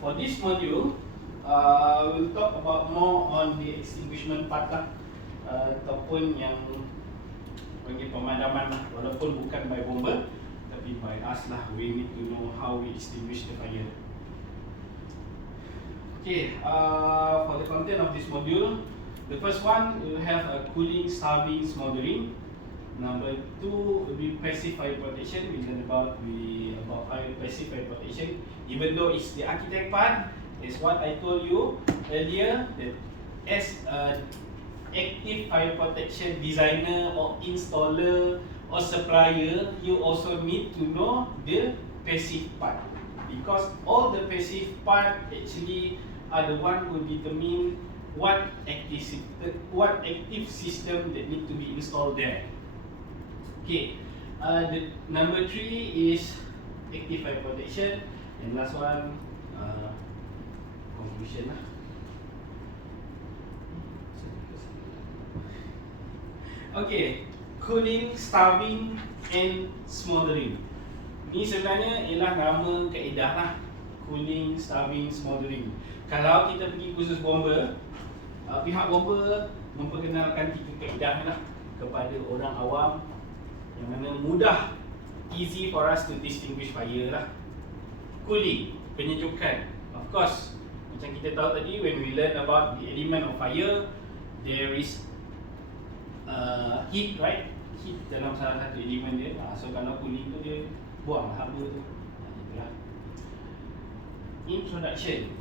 for this module, we'll talk about more on the extinguishment part lah, ataupun yang bagi pemadaman lah, walaupun bukan by bomber, tapi by us lah. We need to know how we extinguish the fire. Okay, for the content of this module, the first one will have a cooling, starving, smoldering. Number 2 will be passive fire protection. We learn about passive fire protection. Even though it's the architect part, is what I told you earlier, that as a active fire protection designer or installer or supplier, you also need to know the passive part, because all the passive part actually are the one who determine what active system that need to be installed there. Okay, the number 3 is active fire protection, and last one conclusion lah. Okay, cooling, starving, and smoldering. Ni sebenarnya ialah nama kaedah lah. Cooling, starving, smoldering. Kalau kita pergi kursus bomber, pihak bomber memperkenalkan 3 kaedah lah kepada orang awam, yang mana mudah, easy for us to distinguish fire lah. Cooling, penyejukan. Of course, macam kita tahu tadi, when we learn about the element of fire, there is heat, right? Heat dalam salah satu elemen dia. So kalau cooling tu dia buang haba tu. Itulah. Introduction.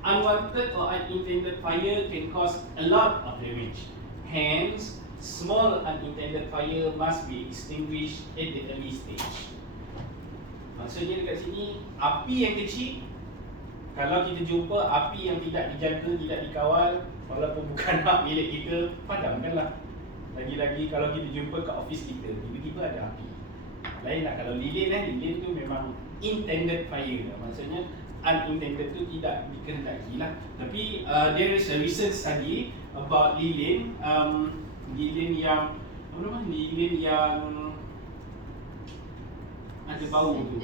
Unwanted or unintended fire can cause a lot of damage. Hence, small unintended fire must be extinguished at the early stage. Maksudnya dekat sini, api yang kecil, kalau kita jumpa api yang tidak dijaga, tidak dikawal, walaupun bukan hak milik kita, padamkanlah. Lagi-lagi kalau kita jumpa kat office kita, tiba-tiba ada api. Lain lah kalau lilin, lilin tu memang intended fire. Maksudnya unintended tu tidak dikehendaki lah. Tapi there is a recent study about lilin, lilin yang apa nama? Lilin yang ada bau tu.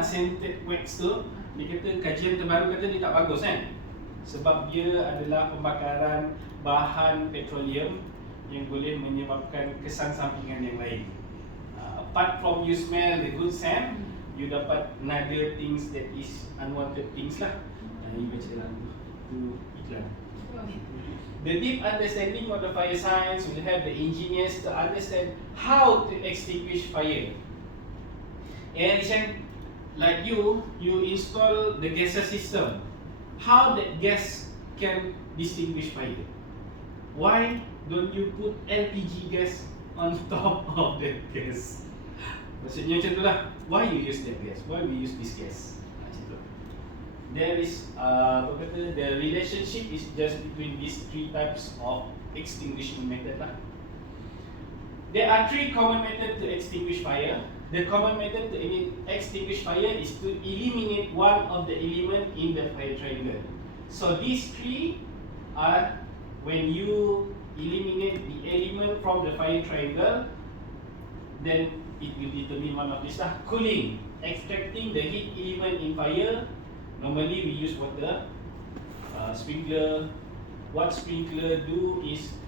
Scented wax tu. Dia kata kajian terbaru kata dia tak bagus kan? Sebab dia adalah pembakaran bahan petroleum yang boleh menyebabkan kesan sampingan yang lain. Apart from you smell the good scent, you dapat another things that is unwanted things lah. Ini baca dalam tu iklan. The deep understanding of the fire science will help the engineers to understand how to extinguish fire. And like you install the gases system. How that gas can distinguish fire? Why don't you put LPG gas on top of that gas? Maksudnya macam tu lah. Why you use that gas? Why we use this gas? Macam tu. There is the relationship is just between these 3 types of extinguishment method lah. There are 3 common methods to extinguish fire. The common method to extinguish fire is to eliminate one of the element in the fire triangle. So these 3 are when you eliminate the element from the fire triangle, then it will determine one of these lah. Cooling, extracting the heat element in fire. Normally we use water. Sprinkler, what sprinkler do is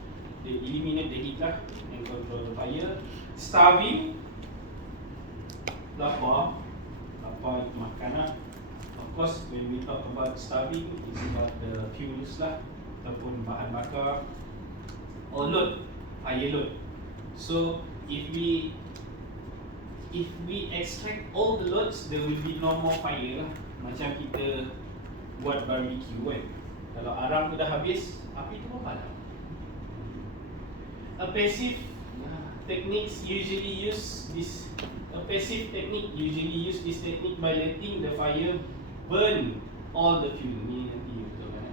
they eliminate the heat lah and control the fire. Starving, lapar itu makan lah. Of course, when we talk about starving, it's about the fuels lah, ataupun bahan bakar or load, fire load. So if we extract all the loads, there will be no more fire lah. Macam kita buat barbecue kan, kalau arang tu dah habis, api tu pun padam. A passive technique usually use this technique by letting the fire burn all the fuel. Ni nanti betul kan?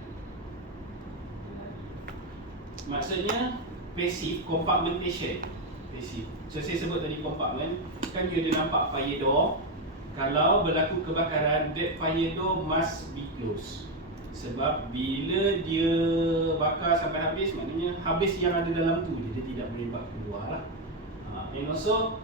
Maksudnya passive compartmentation. Passive. So saya sebut tadi compartment, kan you ada nampak fire door. Kalau berlaku kebakaran, that fire door must be closed. Sebab bila dia bakar sampai habis, maknanya habis yang ada dalam tu, dia tidak merebak keluar lah. And also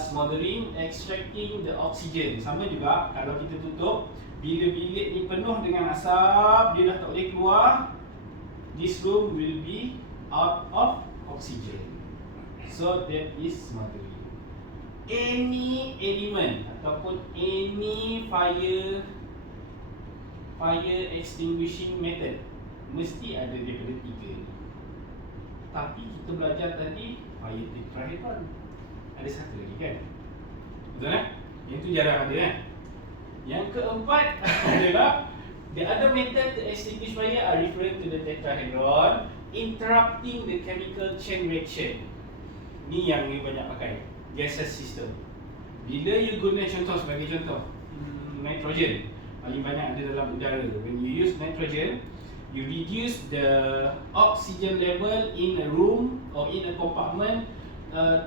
smothering, extracting the oxygen. Sama juga, kalau kita tutup, Bila bilik ni penuh dengan asap, dia dah tak boleh keluar, this room will be out of oxygen. So that is smothering. Any element ataupun any fire extinguishing method mesti ada daripada 3 ni. Tapi kita belajar tadi fire tetrahedron. Ada satu lagi kan? Betul kan? Yang tu jarang ada kan? Yang keempat adalah the other method to extinguish fire are referring to the tetrahedron, interrupting the chemical chain reaction. Ni yang you banyak pakai, gaseous system. Bila you guna contoh, sebagai contoh, nitrogen paling banyak ada dalam udara. When you use nitrogen, you reduce the oxygen level in a room or in a compartment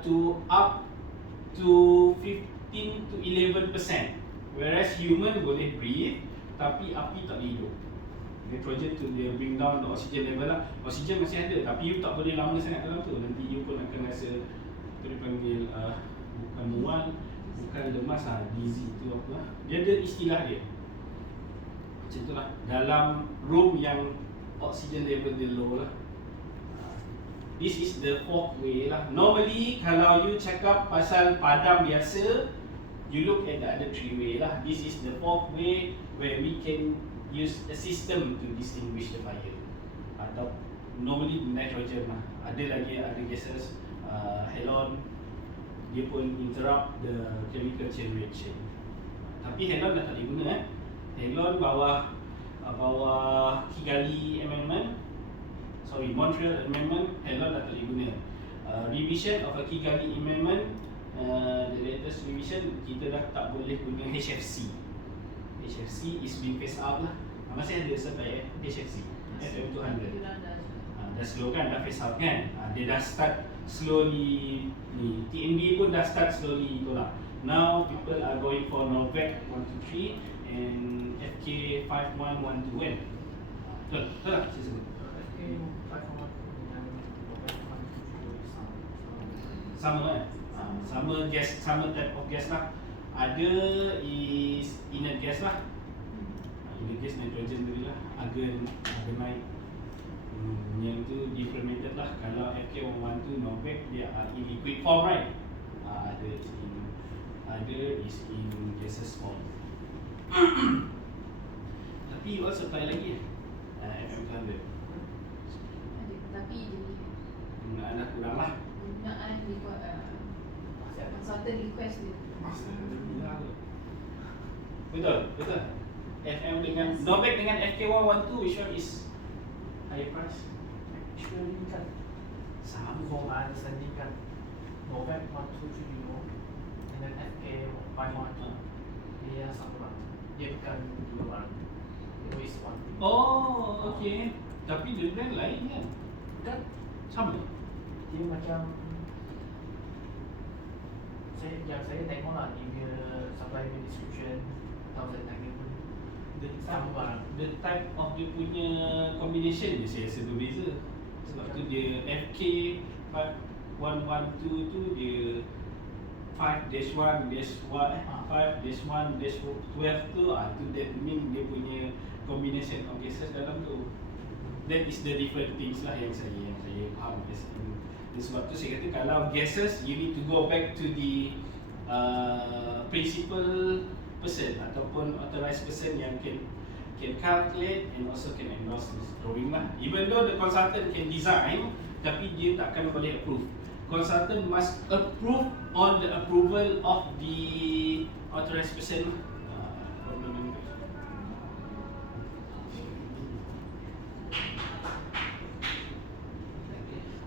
to up to 15 to 11%. Whereas human boleh breathe, tapi api tak boleh hidup. Nitrogen tu dia bring down the oxygen level lah. Oxygen masih ada, tapi you tak boleh lama sangat dalam tu. Nanti you pun akan rasa apa dia panggil, bukan mual, bukan lemas lah, dizzy tu apa lah. Dia ada istilah dia. Macam tu lah, dalam room yang oxygen level dia low lah. This is the 4th way lah. Normally kalau you cakap pasal padam biasa, you look at the other 3 way lah. This is the 4th way where we can use a system to distinguish the fire. Atau normally nitrogen lah. Ada gases, halon, dia pun interrupt the chemical chain reaction. Tapi halon dah tak boleh guna Halon bawah Kigali Amendment, Montreal Amendment, halon dah tak boleh guna. Revision of a Kigali Amendment, the latest revision, kita dah tak boleh guna HFC. HFC is being phased out lah. Masih ada sampai HFC FM200. Dah slow kan, dah phase out kan. Dia dah start slowly ni. TNB pun dah start slowly tolak. Now people are going for Novak 123 and FK 5112 kan. Betul tak saya sebut? FK 5112 dengan Novak 123 sama kan? Sama gas, sama type of gas lah. Ada is inert gas lah. Inert gas nitrogen tadi lah, argonite. Yang tu defermented lah. Kalau FK112 Novak dia in liquid form right. Ada is in gaseous form. Tapi you all supply lagi FM200. Tapi penggunaan dah kurang lah. Penggunaan consultant request dia. Betul. FM dengan Novak dengan FK112, which one is higher price? Actually kan, from my understanding kan, Novak 123 dengan FK 512 dia sama lah. Dia bukan dua barang. It is one thing. Oh, okay. Tapi dia brand lain kan? Bukan? Sama? Dia macam yang saya tengok lah di dia supply description atau saya tanya pun sama barang. The type of dia punya combination je saya rasa berbeza. Sebab tu dia FK 112 tu dia 5-1-1 5-1-12 tu that mean dia punya combination of gases dalam tu. That is the different things lah yang saya faham. Sebab tu saya kata kalau gases, you need to go back to the principal person ataupun authorized person yang can calculate and also can endorse this drawing lah. Even though the consultant can design, tapi dia takkan boleh approve. Consultant must approve on the approval of the authorized person.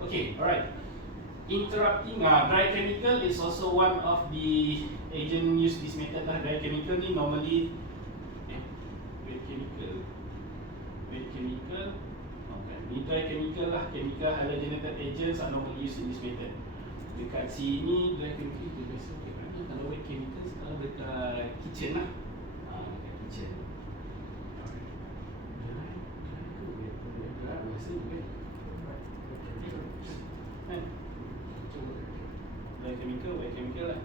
Okay, alright. Interrupting dry chemical is also one of the agent use this method lah. Dry chemical ni normally wet chemical. Okay, ni dry chemical lah. Chemical halogenated agents are normally used in this method. Dekat sini dry chemical kita biasa pakai. Kalau wet chemical sekarang dekat kitchen lah. Dekat kitchen. Dry biasa wet. Dry chemical, wet chemical lah.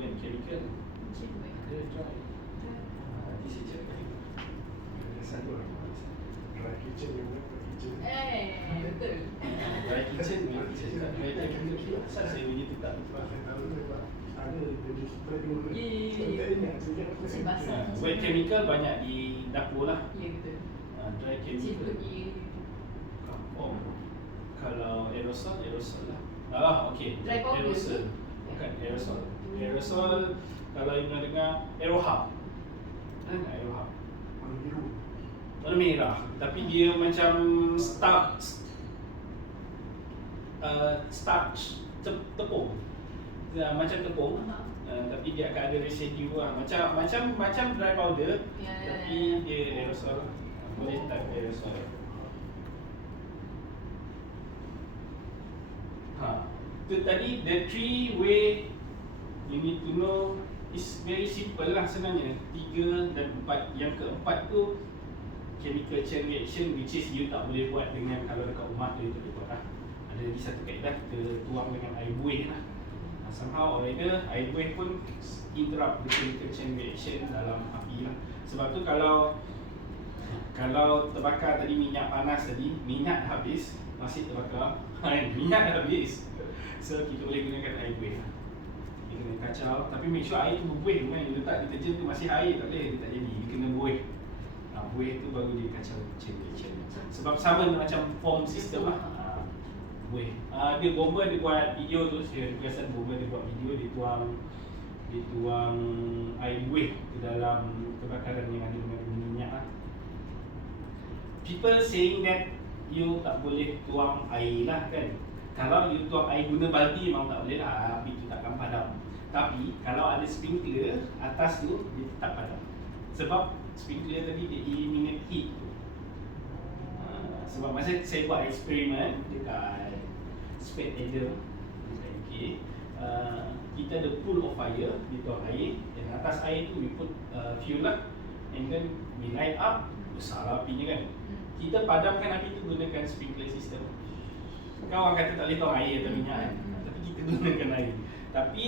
Wet chemical. Ada dry. Nanti saya cek lagi. Ada satu orang dry kitchen yang nak kitchen. Betul. Dry kitchen memang saya cakap dry kitchen. Asal saya begitu tak. Saya tahu sebab ada jenis spray dulu. Ya. Saya ingat sejak Mesin basah. Wet chemical banyak di dapur lah. Ya betul. Dry chemical. Seafood ye. Oh, kalau aerosol lah. Okey. Dry powder Aerosol. tu? Bukan aerosol. Aerosol kalau you pernah dengar aerohab. Aerohab. warna biru. Warna merah, tapi dia macam starch tepung. Macam tepung. Tapi dia akan ada residu lah. Macam dry powder, Ya. tapi dia aerosol. Boleh type aerosol. Itu tadi the 3 way you need to know is very simple lah sebenarnya. 3 dan 4. Yang keempat tu chemical chain reaction, which is you tak boleh buat dengan, kalau dekat rumah tu you tak boleh buat lah. Ada lagi satu kaedah, kita tuang dengan air buih lah. Somehow or rather air buih pun interrupt the chemical chain reaction dalam api lah. Sebab tu kalau terbakar tadi minyak panas tadi, minyak habis, masih terbakar, minyak habis. So kita boleh gunakan air buih lah. Dia kena kacau, tapi make sure air tu berbuih. Bukan you letak deterjen tu masih air, tak boleh, dia tak jadi. Dia kena buih. Buih tu baru dia kacau chain reaction. Sebab sama macam foam system lah. Buih. Dia bomba dia buat video tu, saya perasan bomba dia buat video, dia tuang air buih ke dalam kebakaran yang ada mengandung minyak lah. People saying that you tak boleh tuang air lah kan. Kalau you tuang air guna baldi memang tak boleh lah, api tu takkan padam. Tapi kalau ada sprinkler atas tu, dia tetap padam. Sebab sprinkler tadi dia eliminate heat tu. Sebab masa saya buat eksperimen dekat Spade Adam dekat UK, kita ada pool of fire, dia tuang air, dan atas air tu we put fuel lah, and then we light up, besar apinya kan. Kita padamkan api tu gunakan sprinkler system. Kan orang kata tak boleh tuang air atau minyak kan, tapi kita gunakan air. Tapi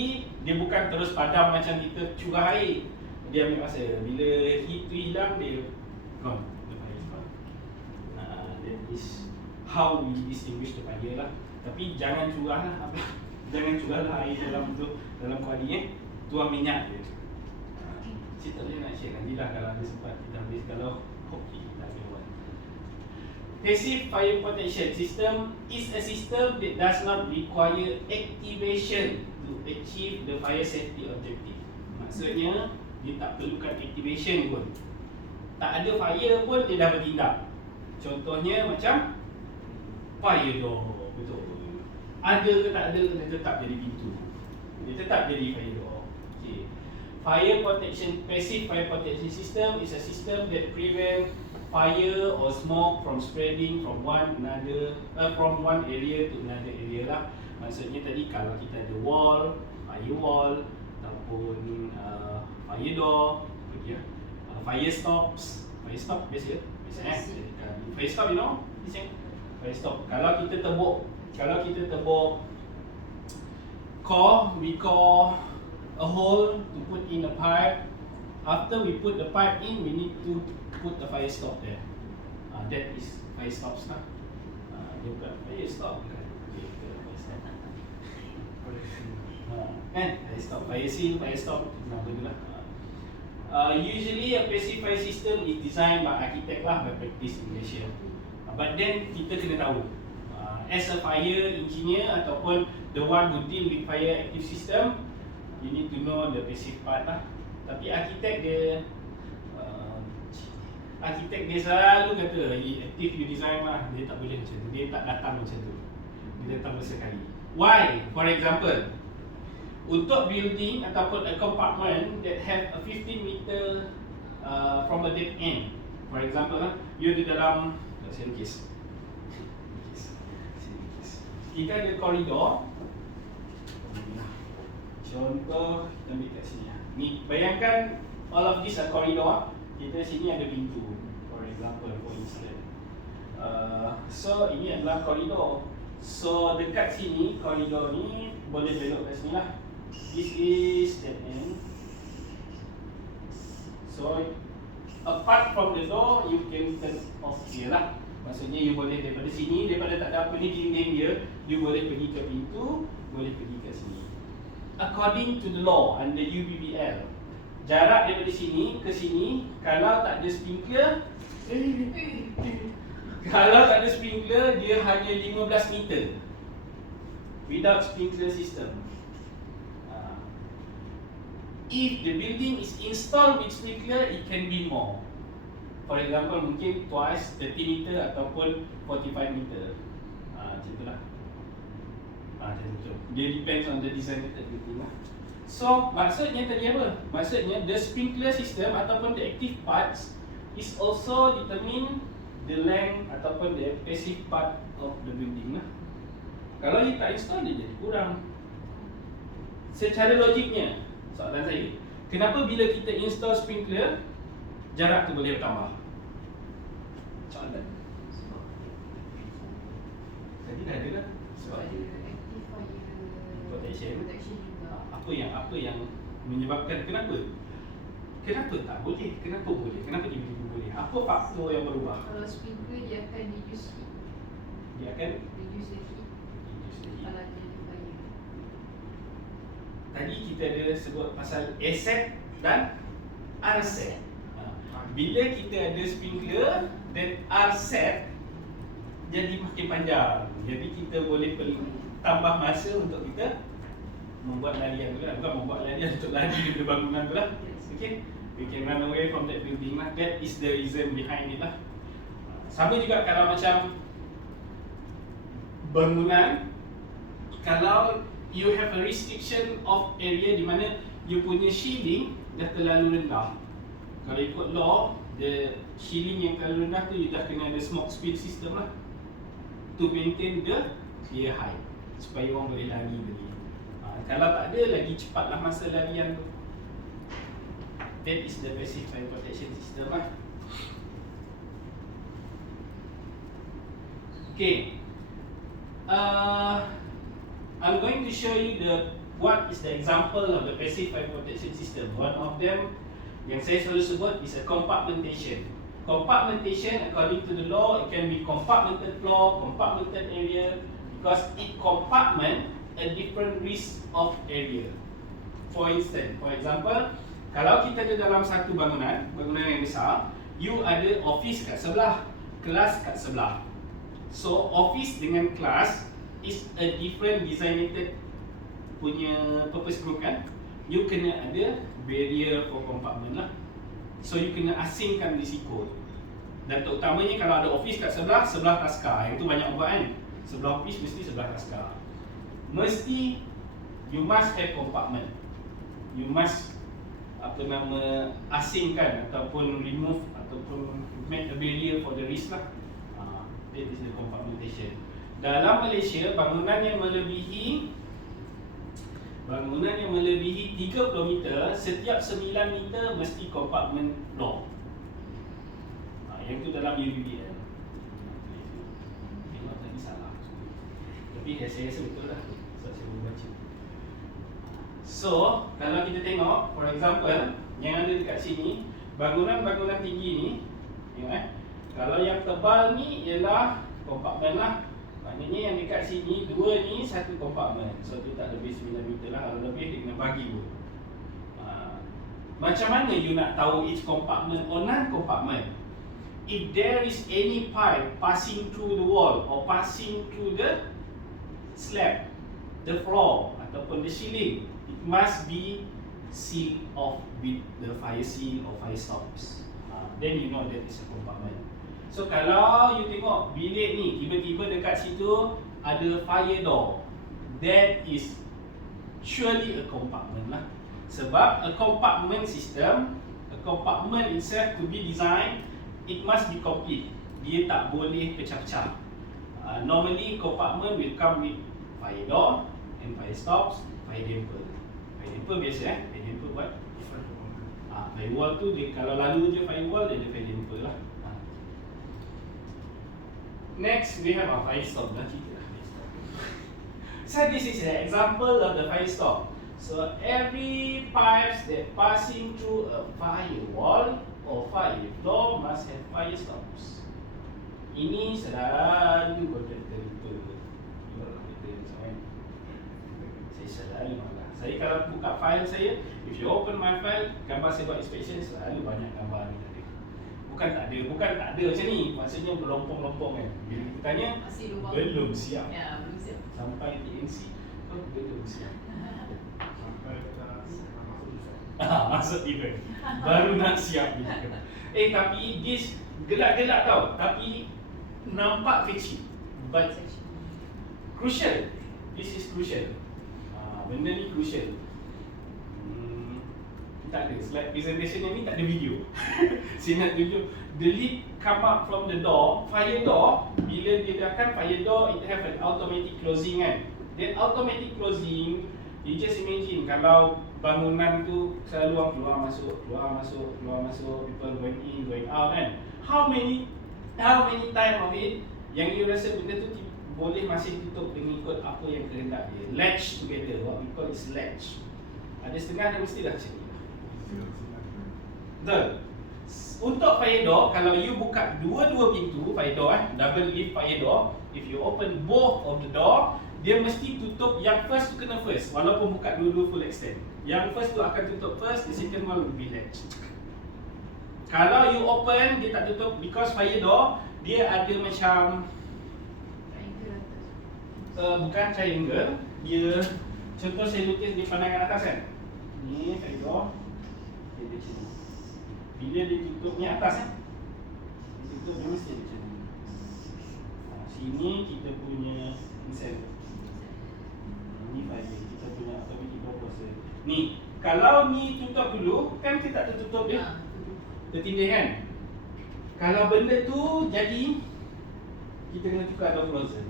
dia bukan terus padam macam kita curah air. Dia ambil masa, bila heat tu hilang dia gone, the fire is gone. That is how we distinguish the fire lah. Tapi jangan curah lah apa. Jangan curah lah air dalam tu, dalam kuali tuang minyak je. Saya tak boleh nak share nanti lah kalau ada sempat kita habis, kalau okay kita akan buat. Passive fire protection system is a system that does not require activation to achieve the fire safety objective. Maksudnya dia tak perlukan activation pun. Tak ada fire pun dia dah bertindak. Contohnya macam fire door, betul. Ada ke tak ada, dia tetap jadi pintu. Dia tetap jadi fire door. Okay. Fire protection, passive fire protection system is a system that prevent fire or smoke from spreading from one area to another area lah. Maksudnya tadi kalau kita ada wall, fire wall ataupun fire door, fire stops. Fire stop biasa fire stop, you know, fire stop. Kalau kita tebuk core, we core a hole to put in a pipe. After we put the pipe in, we need to put the fire stop there. That is fire stops lah. Dia bukan fire stop kan. Okay, fire stop. Kan? Fire stop, fire seal, fire stop, nama tu lah. Usually a passive fire system is designed by architect lah, by practice in Malaysia. But then kita kena tahu, as a fire engineer ataupun the one who deal with fire active system, you need to know the passive part lah. Tapi architect dia selalu kata active you design lah, dia tak boleh macam tu, dia tak datang macam tu, dia datang sekali. Why? For example, untuk building ataupun a compartment that have a 15 meter from a dead end, for example lah, you di dalam staircase, kita ada koridor. Contoh kita ambil kat sini. Ni bayangkan all of this are koridor. Kita sini ada pintu, for example, for instance. So ini adalah koridor. So dekat sini koridor ni boleh belok kat sini lah. This is dead end. from the door, you can turn off here lah. Maksudnya you boleh daripada sini, daripada tak ada apa ni dinding dia, you boleh pergi ke pintu, boleh pergi ke sini. According to the law under UBBL, jarak daripada sini ke sini, kalau tak ada sprinkler, kalau tak ada sprinkler, dia hanya 15 meter. Without sprinkler system. If the building is installed with sprinkler, it can be more. For example, mungkin twice 30 meter ataupun 45 meter. Macam itulah. Macam tu. Dia depends on the design method building lah. So, maksudnya tadi apa? Maksudnya the sprinkler system ataupun the active parts is also determine the length ataupun the passive part of the building lah. Kalau you tak install, dia jadi kurang. Secara logiknya, soalan saya, kenapa bila kita install sprinkler, jarak tu boleh bertambah? Soalan. Tadi dah ada kan? Sebab ada active fire Protection. juga. Apa yang menyebabkan kenapa? Kenapa tak boleh? Kenapa boleh? Kenapa tiba-tiba boleh? Apa faktor yang berubah? Kalau sprinkler dia akan reduce heat. Dia akan Reduce the heat kalau dia ada fire. tadi kita ada sebut pasal asset dan RSET. Bila kita ada sprinkler dan RSET jadi makin panjang. Jadi kita boleh tambah masa untuk kita membuat larian tu lah. Bukan membuat larian untuk lari daripada bangunan tu lah. Okay, we can run away from that building lah. That is the reason behind it lah. Sama juga kalau macam bangunan, kalau you have a restriction of area di mana you punya shielding dah terlalu rendah. Kalau ikut law, the shielding yang terlalu rendah tu you dah kena ada smoke screen system lah to maintain the clear height supaya orang boleh lari tadi. Kalau tak ada, lagi cepatlah masa larian tu. That is the passive fire protection system lah. Okay, I'm going to show you what is the example of the passive fire protection system. One of them yang saya selalu sebut is a compartmentation. Compartmentation, according to the law, it can be compartmented floor, compartmented area, because it compartment a different risk of area. For instance, for example, kalau kita ada dalam satu bangunan yang besar, you ada office kat sebelah, kelas kat sebelah. So office dengan kelas is a different designated punya purpose group kan. You kena ada barrier for compartment lah. So you kena asingkan risiko tu. Dan terutamanya kalau ada office kat sebelah, sebelah taskar. Yang tu banyak buat kan. Sebelah office mesti sebelah taskar. Mesti you must have compartment. You must asingkan ataupun remove ataupun make a barrier for the risk lah. That is the compartmentation. Dalam Malaysia, bangunan yang melebihi 30 meter, setiap 9 meter mesti compartment law. Yang tu dalam UBBL. Tengok tadi salah. Tapi saya rasa betul lah. Sebab saya boleh baca. So, kalau kita tengok, for example, yang ada dekat sini, bangunan-bangunan tinggi ni, tengok kalau yang tebal ni ialah kompartmen lah. Maknanya yang dekat sini, dua ni satu kompartmen. So tu tak lebih 9 meter lah. Kalau lebih dia kena bagi pun. Macam mana you nak tahu each compartment or non-compartment? If there is any pipe passing through the wall or passing through the slab, the floor ataupun the ceiling, it must be sealed off with the fire seal or fire stops. Then you know that is a compartment. So kalau you tengok bilik ni, tiba-tiba dekat situ ada fire door, that is surely a compartment lah. Sebab a compartment system, a compartment itself to be designed, it must be complete. Dia tak boleh pecah-pecah. Normally compartment will come with fire door and fire stops, fire damper. Fire damper biasa fire damper buat firewall tu dia kalau lalu je firewall dia ada fire damper lah. Next, we have our fire stop. So this is an example of the fire stop. So every pipes that passing through a firewall or fire. Floor must have fire stops. Ini selalu benda terlupa. Saya selalu malas. Saya kalau buka file saya, if you open my file, gambar saya buat inspection selalu banyak gambar ni ada. Bukan tak ada macam ni. Maksudnya berlompong-lompong kan. Bila kita tanya, Masih lubang. belum siap. Ya, belum siap. Sampai TNC, belum siap. Sampai kita masuk juga. Masuk event baru nak siap ni. Tapi this gelak-gelak tau. Tapi nampak kecil, but crucial. This is crucial. Benda ni crucial. Tak ada slide presentation yang ni, tak ada video. Saya nak tunjuk the lead come up from the door, fire door. Bila dia dah kan fire door, it have an automatic closing kan. Then automatic closing, you just imagine kalau bangunan tu selalu orang keluar masuk, people going in, going out kan. How many time of it yang you rasa benda tu boleh masih tutup mengikut apa yang kehendak dia. Latch together, what we call is latch. Ada setengah dia mesti dah macam ni. Betul. Untuk fire door, kalau you buka dua-dua pintu fire door double lift fire door, if you open both of the door, dia mesti tutup yang first tu kena first, walaupun buka dua-dua full extent. Yang first tu akan tutup first, the second one will be latch. Kalau you open, dia tak tutup because fire door, dia ada macam Triangle atas. bukan triangle, dia contoh saya lukis di pandangan atas kan. Ni fire door, dia ada macam ni. Bila dia tutup ni atas dia tutup dia mesti ada macam ni. Sini kita punya insert. Ni fire, kita punya automatic propulsor. Ni, kalau ni tutup dulu, kan kita tak tertutup dia. Tertindih kan? Kalau benda tu jadi, kita kena tukar door closer.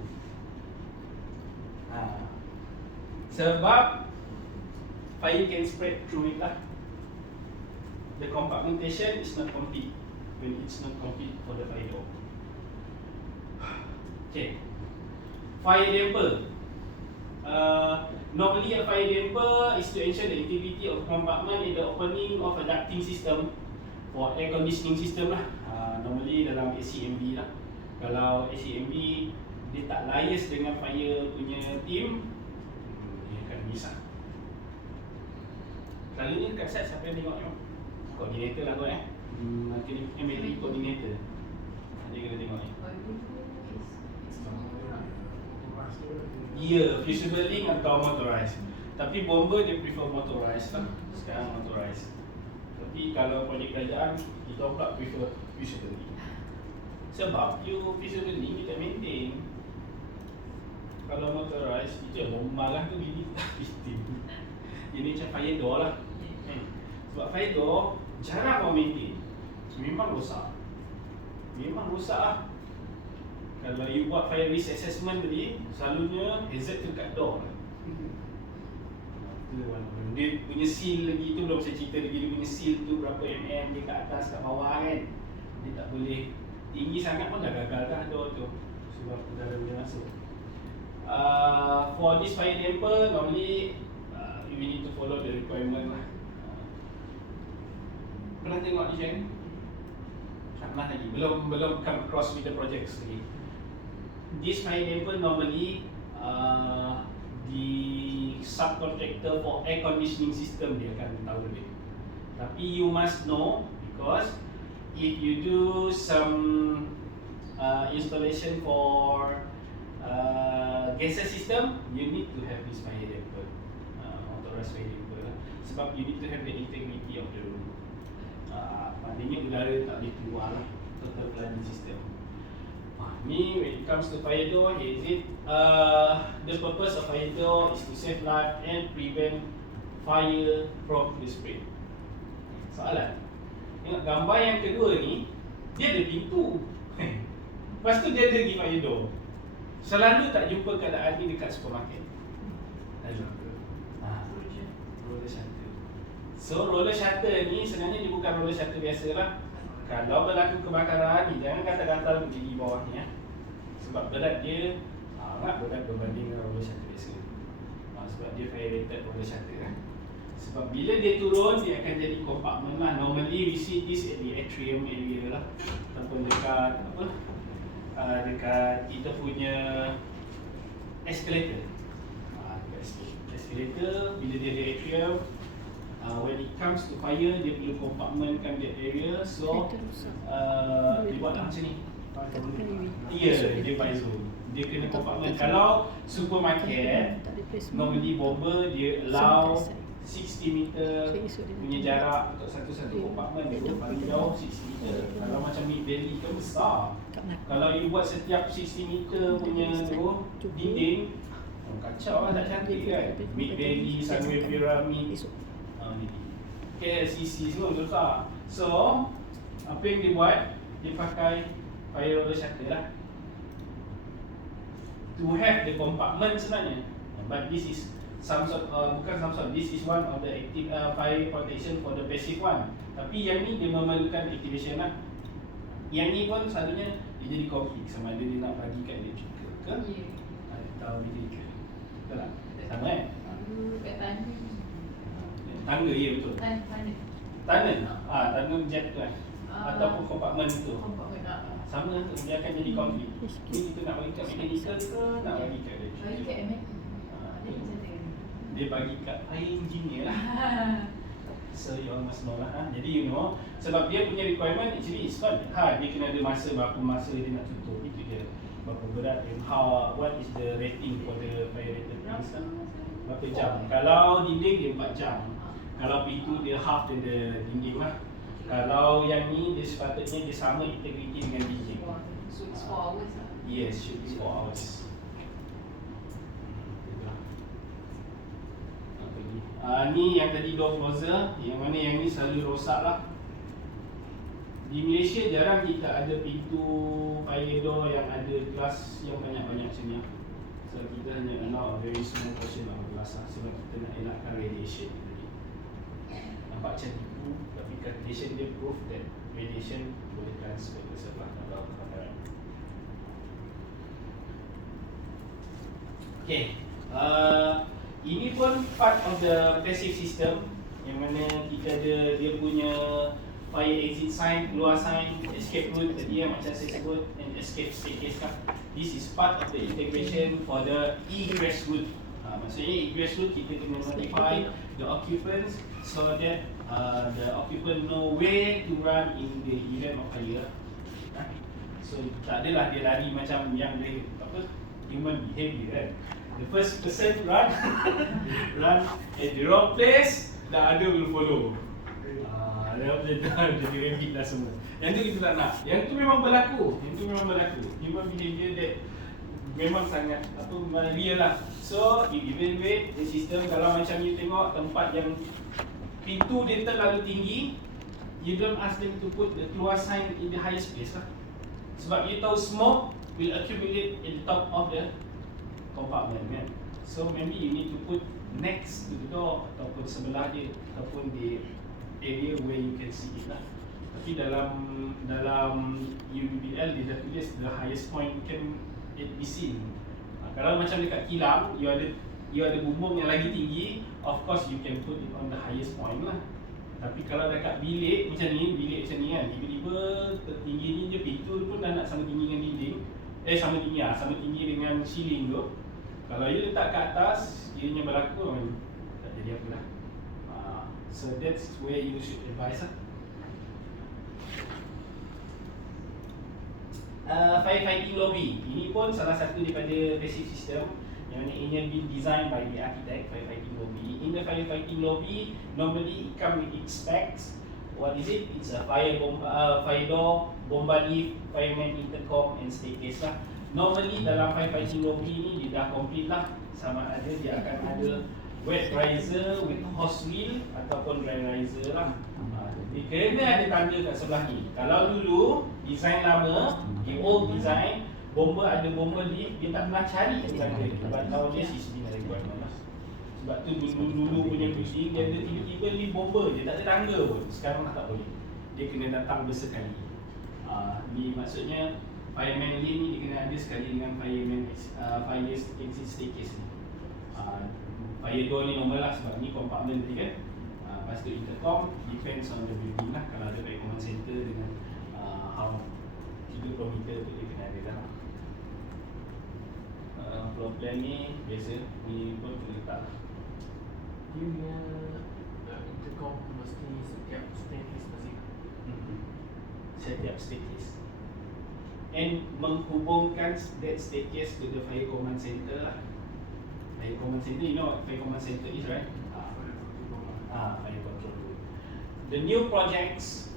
Sebab fire can spread through it lah. The compartmentation is not complete when it's not complete for the fire door. Okay, fire damper. Normally a fire damper is to ensure the integrity of compartment in the opening of a ducting system for air conditioning system lah. Normally dalam ACMB lah. Kalau ACMB dia tak liaise dengan fire punya team, dia akan misah. Selalunya dekat set siapa yang tengok ni? Koordinator lah kot Nanti MLT koordinator. Dia kena tengok ni. Ya, fusible link atau motorized. Tapi bomber dia prefer motorized lah. Sekarang motorized. Tapi kalau projek kerajaan, kita pula prefer fusible link. Sebab you fusible link kita maintain. Kalau motorized, itu yang normal lah tu gini. Ini macam fire door lah. Sebab fire door jarang orang maintain. Memang rosak. Memang rosak lah. Kalau you buat fire risk assessment tadi, selalunya hazard tu kat door lah. Dia punya seal lagi tu, belum saya cerita lagi dia punya seal tu berapa mm dia kat atas kat bawah kan. Dia tak boleh tinggi sangat pun dah gagal dah door tu. Sebab udara dia masuk. For this fire damper, normally we need to follow the requirement lah. Pernah tengok ni Jen? Tak pernah lagi, belum come across with the projects lagi. This fire damper normally the subcontractor for air conditioning system dia akan tahu lebih. Tapi you must know because if you do some installation for gases system, you need to have this fire damper, authorized fire damper lah. Sebab you need to have the integrity of the room. Maknanya udara tak boleh keluar lah, total flooding system. Ni when it comes to fire door, is it the purpose of fire door is to save life and prevent fire from the spread. Soalan, tengok gambar yang kedua ni, dia ada pintu. Lepas tu dia ada fire door. Selalu tak jumpa keadaan ni dekat supermarket. Roller shutter. So roller shutter ni sebenarnya dia bukan roller shutter biasa lah. Kalau berlaku kebakaran ni, jangan kata-kata berdiri bawah ni sebab berat dia sangat berat berbanding dengan roller shutter biasa. Sebab dia fire rated roller shutter kan. Sebab bila dia turun, dia akan jadi compartment lah. Normally we see this at the atrium area lah, ataupun dekat apa, dekat kita punya escalator. Escalator, bila dia ada atrium, when it comes to fire, dia perlu compartmentkan that area. So dia buat lah macam ni. Ya, dia FISO. Dia kena compartment. Kalau supermarket, normally bomber dia allow 60 meter punya jarak untuk satu-satu compartment. Dia paling jauh 60 meter. Kalau macam mid valley kan besar. Kalau you buat setiap 60 meter punya tu dinding, kacau lah, tak cantik kan. Mid valley, Sunway Pyramid, KLCC semua besar. So apa yang dia buat, dia pakai fire roller shutter lah to have the compartment sebenarnya. But this is some sort, this is one of the active fire protection for the passive one. Tapi yang ni dia memerlukan activation lah. Yang ni pun selalunya dia jadi konflik sama ada dia nak bagi kat electrical ke atau electrical. Betul tak? Sama kan? Kat tangga. Tangga, ya betul. Tunnel? Tunnel jet tu kan? Ataupun compartment tu. Sama tu, dia akan jadi konflik. Ni kita nak bagi kat mechanical ke nak bagi kat electrical? Bagi kat MX. Dia bagi kat fire engineer lah. So you all must know lah. Jadi you know, sebab dia punya requirement actually is not hard. Dia kena ada masa, berapa masa dia nak tutup. Itu je. Berapa berat and how, what is the rating for the fire rated prints kan? Berapa jam. Kalau dinding dia 4 jam. Kalau pintu dia half the dinding lah. Kalau yang ni dia sepatutnya dia sama integrity dengan dinding. So it's 4 hours lah. Yes, should be 4 hours. Ni yang tadi door closer, yang mana yang ni selalu rosak lah. Di Malaysia jarang kita ada pintu fire door yang ada glass yang banyak-banyak macam ni. So kita hanya allow a very small portion of glass lah, sebab kita nak elakkan radiation tadi. Nampak macam tipu, tapi calculation dia proof that radiation boleh transfer ke sebelah kalau kebakaran. Okay, ini pun part of the passive system yang mana kita ada dia punya fire exit sign, keluar sign, escape route tadi yang macam saya sebut, and escape staircase lah. This is part of the integration for the egress route. Maksudnya egress route kita kena notify the occupants so that the occupant know where to run in the event of fire. So tak adalah dia lari macam yang dia apa, human behavior kan. The first person run run at the wrong place, the other will follow. Dia jadi rabbit lah semua. Yang tu kita tak nak. Yang tu memang berlaku. Human behavior that memang sangat apa, real lah. So you evaluate the system. Kalau macam you tengok tempat yang pintu dia terlalu tinggi, you don't ask them to put the keluar sign in the highest place lah. Sebab you tahu smoke will accumulate at the top of the compartment kan. So maybe you need to put next to the door ataupun sebelah dia ataupun di area where you can see it lah. Tapi dalam UBBL dia dah tulis the highest point can it be seen. Kalau macam dekat kilang you ada bumbung yang lagi tinggi, of course you can put it on the highest point lah. Tapi kalau dekat bilik macam ni kan, tiba-tiba tertinggi ni je pintu pun dah nak sama tinggi dengan dinding. Sama tinggi dengan ceiling tu. Kalau you letak kat atas, ianya berlaku kan, tak jadi apa lah. So that's where you should advise lah. Firefighting lobby, ini pun salah satu daripada basic system yang mana ini been designed by the architect. Firefighting lobby. In the firefighting lobby, normally it come with its specs. What is it? It's a fire door, bomba lift, fireman intercom and staircase lah. Normally dalam firefighting lobby ni dia dah complete lah. Sama ada dia akan ada wet riser with hose wheel ataupun dry riser lah. Dia kena ada tanda kat sebelah ni. Kalau dulu design lama, the old design, bomber ada bomber lift, dia tak pernah cari tanda. But nowadays is been requirement lah. Sebab tu dulu punya building dia ada tiba-tiba lift bomber, dia tak ada tangga pun. Sekarang tak boleh. Dia kena datang bersekali. Ni maksudnya fireman lift ni dia kena ada sekali dengan fireman fire exit staircase ni. Fire door ni normal lah sebab ni compartment tadi kan. Lepas tu intercom, depends on the building lah. Kalau ada baik command center dengan how 30 meter tu dia kena ada lah. Floor plan ni biasa, ni pun kena letak lah. Dia punya intercom mesti setiap staircase mesti. Setiap staircase. And menghubungkan that staircase to the fire command center lah. Fire command center, you know what fire command center is, right? Fire control room. The new projects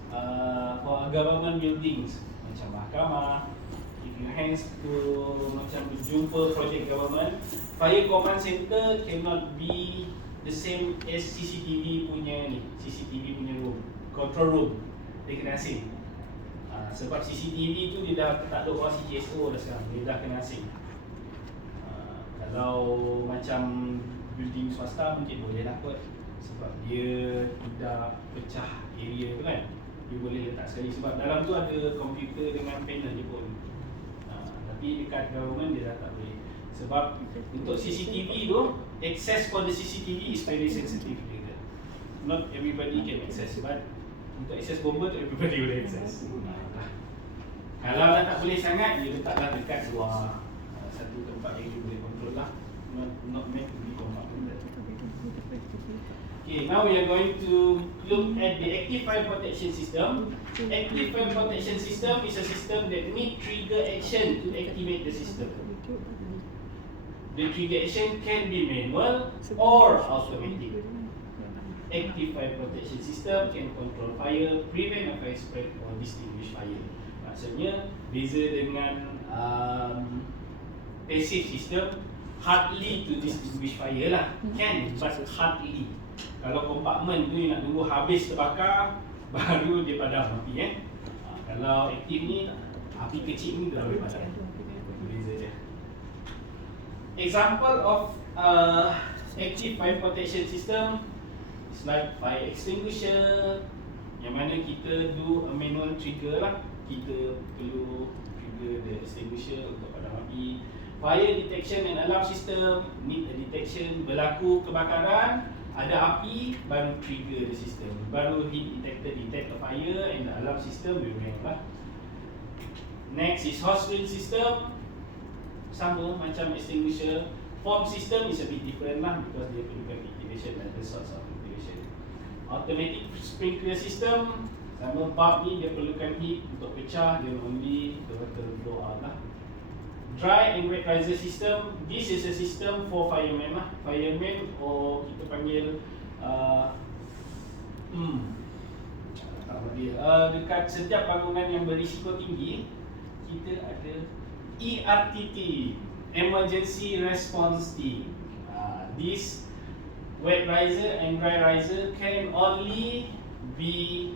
for government buildings macam mahkamah, if you hands to macam jumpa project government, fire command center cannot be the same as CCTV punya ni, CCTV punya room, control room. Dia kena asing. Sebab CCTV tu dia dah takluk bawah CGSO dah sekarang, dia dah kena asing. Kalau macam building swasta mungkin boleh lah kot, sebab dia tidak pecah area tu kan. Dia boleh letak sekali sebab dalam tu ada komputer dengan panel je pun. Tapi dekat government dia dah tak boleh. Sebab untuk CCTV tu, access for the CCTV is very sensitive data. Not everybody can access, but untuk access bomba tu everybody boleh access. Kalau dah tak boleh sangat, dia letaklah dekat luar satu tempat yang dia boleh control lah. Not meant to be compartmented. Okay, now we are going to look at the active fire protection system. Active fire protection system is a system that need trigger action to activate the system. The trigger action can be manual or automatic. Active fire protection system can control fire, prevent a fire spread or distinguish fire. Maksudnya beza dengan passive system, hardly to distinguish fire lah, can but hardly. Kalau kompartmen tu yang nak tunggu habis terbakar baru dia padam api kalau aktif ni api kecil ni dah boleh padam. Beza dia. Example of active fire protection system is like fire extinguisher, yang mana kita do a manual trigger lah. Kita perlu trigger the extinguisher untuk padam api. Fire detection and alarm system need a detection, berlaku kebakaran, ada api, baru trigger the system, baru heat detector detect a fire and the alarm system will ring lah. Next is hose reel system, sama macam extinguisher. Foam system is a bit different lah because dia perlukan activation and other sorts of activation. Automatic sprinkler system, sama bulb ni dia perlukan heat untuk pecah, dia only the water flow out lah. Dry and wet riser system, this is a system for firemen lah. Firemen or kita panggil dekat setiap bangunan yang berisiko tinggi, kita ada ERTT, Emergency Response Team. This wet riser and dry riser can only be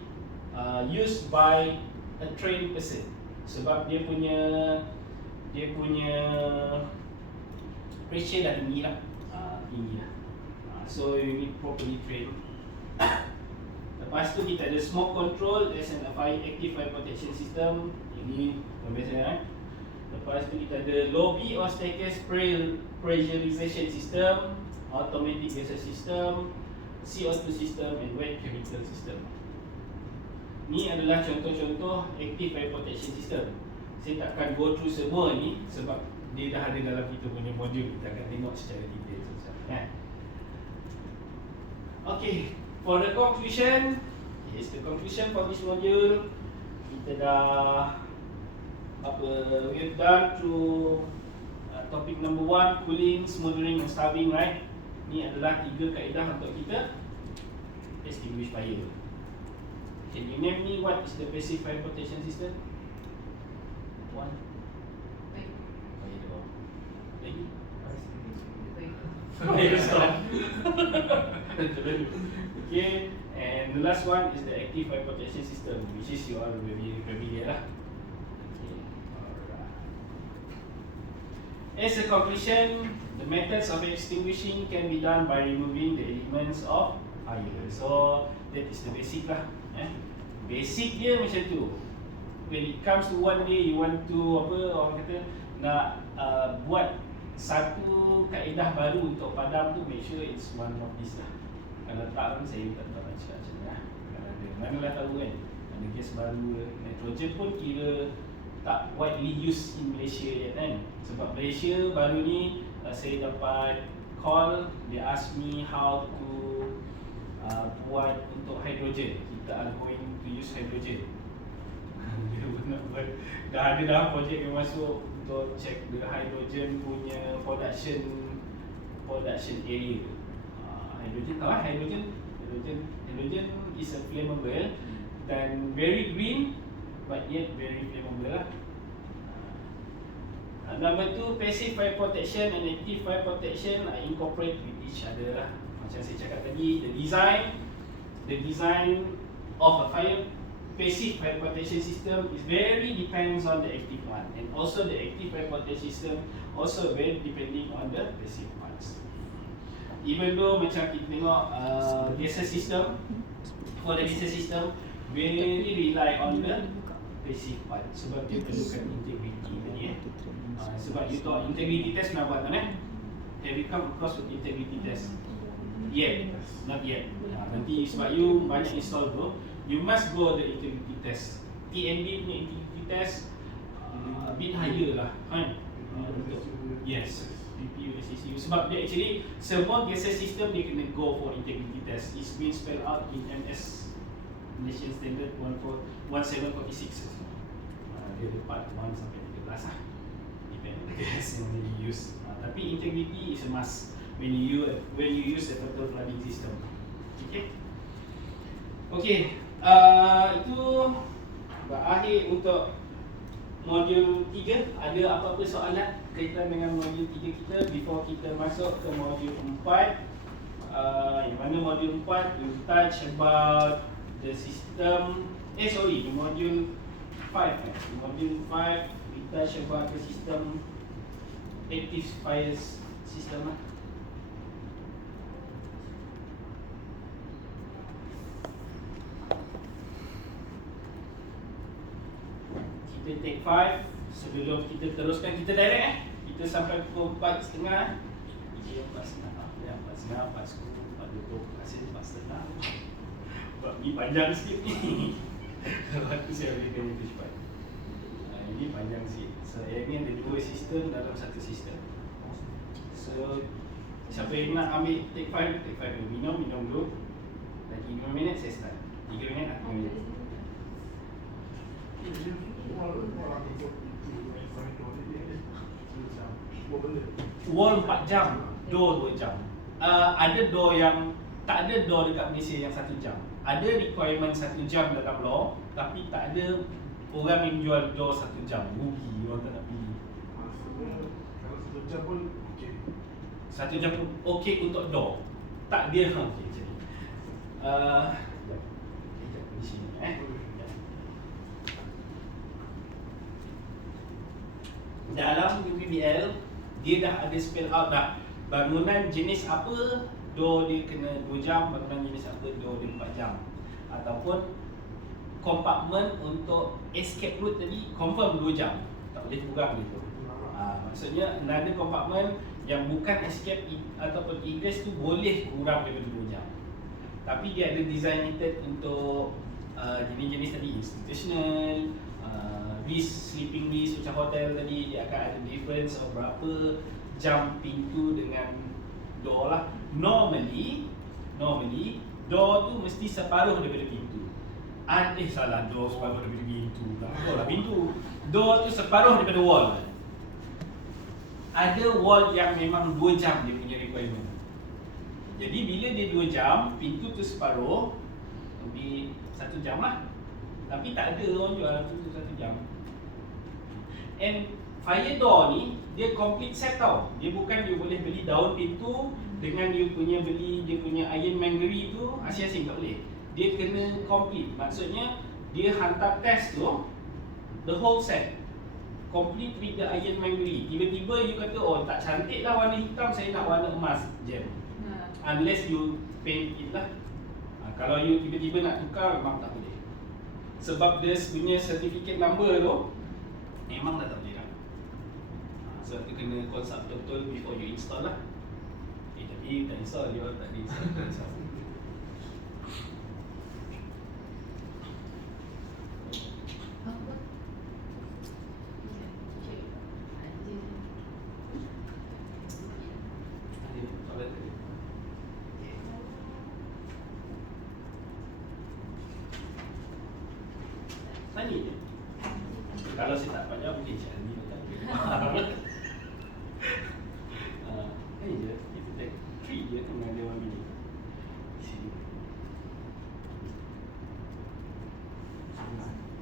used by a trained person sebab dia punya pressure dah tinggi lah, so you need properly trained. Lepas tu kita ada smoke control as an active fire protection system, ini biasa kan. Lepas tu kita ada lobby or staircase pressurization system, automatic gases system, CO2 system and wet chemical system. Ni adalah contoh-contoh active fire protection system. Saya takkan go through semua ni sebab dia dah ada dalam kita punya modul, kita akan tengok secara detail kan. Okay, for the conclusion, here's the conclusion for this module. Kita dah we've done through topic number 1, cooling, smothering and starving, right? Ni adalah 3 kaedah untuk kita extinguish fire. Can you name me what is the basic fire protection system? One. Fire door. Lagi? Fire stop. Okay, and the last one is the active fire protection system, which is you all very familiar lah. Okay, alright. As a conclusion, the methods of extinguishing can be done by removing the elements of fire. So that is the basic lah. Basic dia macam tu. When it comes to one day you want to orang kata nak buat satu kaedah baru untuk padam tu, make sure it's one of this lah. Kalau tak pun saya tak tahu nak cakap macam mana lah. Kalau ada, manalah tahu kan, ada gas baru ke. Nitrogen pun kira tak widely used in Malaysia yet kan. Sebab Malaysia baru ni saya dapat call, they ask me how to buat untuk hydrogen. Kita are going to use hydrogen. Dia pun nak buat, dah ada dah projek yang masuk untuk check the hydrogen punya production area. Hydrogen tahu lah, hydrogen is a flammable dan very green but yet very flammable lah. Number 2, passive fire protection and active fire protection incorporate with each other lah. Macam saya cakap tadi, the design of a passive fire protection system is very depends on the active one, and also the active fire protection system also very depending on the passive ones. Even though macam kita tengok gaseous system, for the gaseous system very rely on the passive part sebab dia perlukan integrity tadi sebab you tahu integrity test nak buat kan? Have you come across with integrity test? Not yet. Nanti sebab you banyak install tu, you must go the integrity test. TNB punya integrity test a bit higher lah kan? Yes, PPU, SCCU. Sebab dia actually semua gaseous system dia kena go for integrity test. It's been spelled out in MS Malaysian Standard 1746. Dia ada part 1 sampai 13 lah. Depend on the gas yang you use. Tapi integrity is a must when you use the total flooding system. Okay. Itu berakhir untuk modul 3. Ada apa-apa soalan kaitan dengan modul 3 kita before kita masuk ke modul 4? Yang mana modul 4 we touch about the system. The modul 5. Modul 5 we touch about the system, active fire system lah. Kita take 5 sebelum kita teruskan, kita direct kita sampai pukul 4.30. 4.30, 4.30, 4.10, 4.20, hasil 4.30. Buat ni panjang sikit ni. Waktu saya boleh kena itu cepat. Ini panjang sikit. So yang ni ada 2 sistem dalam satu sistem. So siapa yang nak ambil take 5 dulu. Minum dulu. Lagi 5 minit saya start. 3 minit atau 5 minit. Wall 4 jam, door 2 jam. Ada door yang tak ada door dekat Malaysia yang 1 jam. Ada requirement 1 jam dalam law, tapi tak ada orang yang jual door 1 jam. Rugi orang tak nak pilih. Kalau 1 jam pun okey. 1 jam pun okey untuk door. Tak dia okey jadi. Sekejap di sini Dalam UPBL dia dah ada spell out dah bangunan jenis apa door dia kena 2 jam, bangunan jenis apa door dia 4 jam. Ataupun kompartmen untuk escape route tadi confirm 2 jam. Tak boleh kurang gitu. Maksudnya ada kompartmen yang bukan escape ataupun egress tu boleh kurang daripada 2 jam. Tapi dia ada designated untuk jenis-jenis tadi institutional, list, sleeping list macam hotel tadi, dia akan ada difference of berapa jam pintu dengan door lah. Normally door tu mesti separuh daripada pintu. Salah, door separuh daripada pintu. Tak lah pintu. Door tu separuh daripada wall. Ada wall yang memang 2 jam dia punya requirement. Jadi bila dia 2 jam, pintu tu separuh, lebih 1 jam lah. Tapi tak ada orang jual pintu 1 jam. And fire door ni dia complete set tau. Dia bukan dia boleh beli daun pintu dengan dia punya beli dia punya iron mangeri tu asing-asing, tak boleh. Dia kena complete. Maksudnya dia hantar test tu the whole set complete with the iron mangeri. Tiba-tiba you kata oh tak cantik lah warna hitam, saya nak warna emas, jam. Unless you paint it lah. Kalau you tiba-tiba nak tukar memang tak boleh. Sebab dia punya certificate number tu memang dah tak boleh lah. Sebab tu kena consult betul before you install lah. Tapi tak install, dia tak ada install. Tanya je. Kalau saya tak dapat jawab, mungkin Cik Andi tak boleh jawab. Tanya je, kita take 3 je dengan dia orang bini. Sini.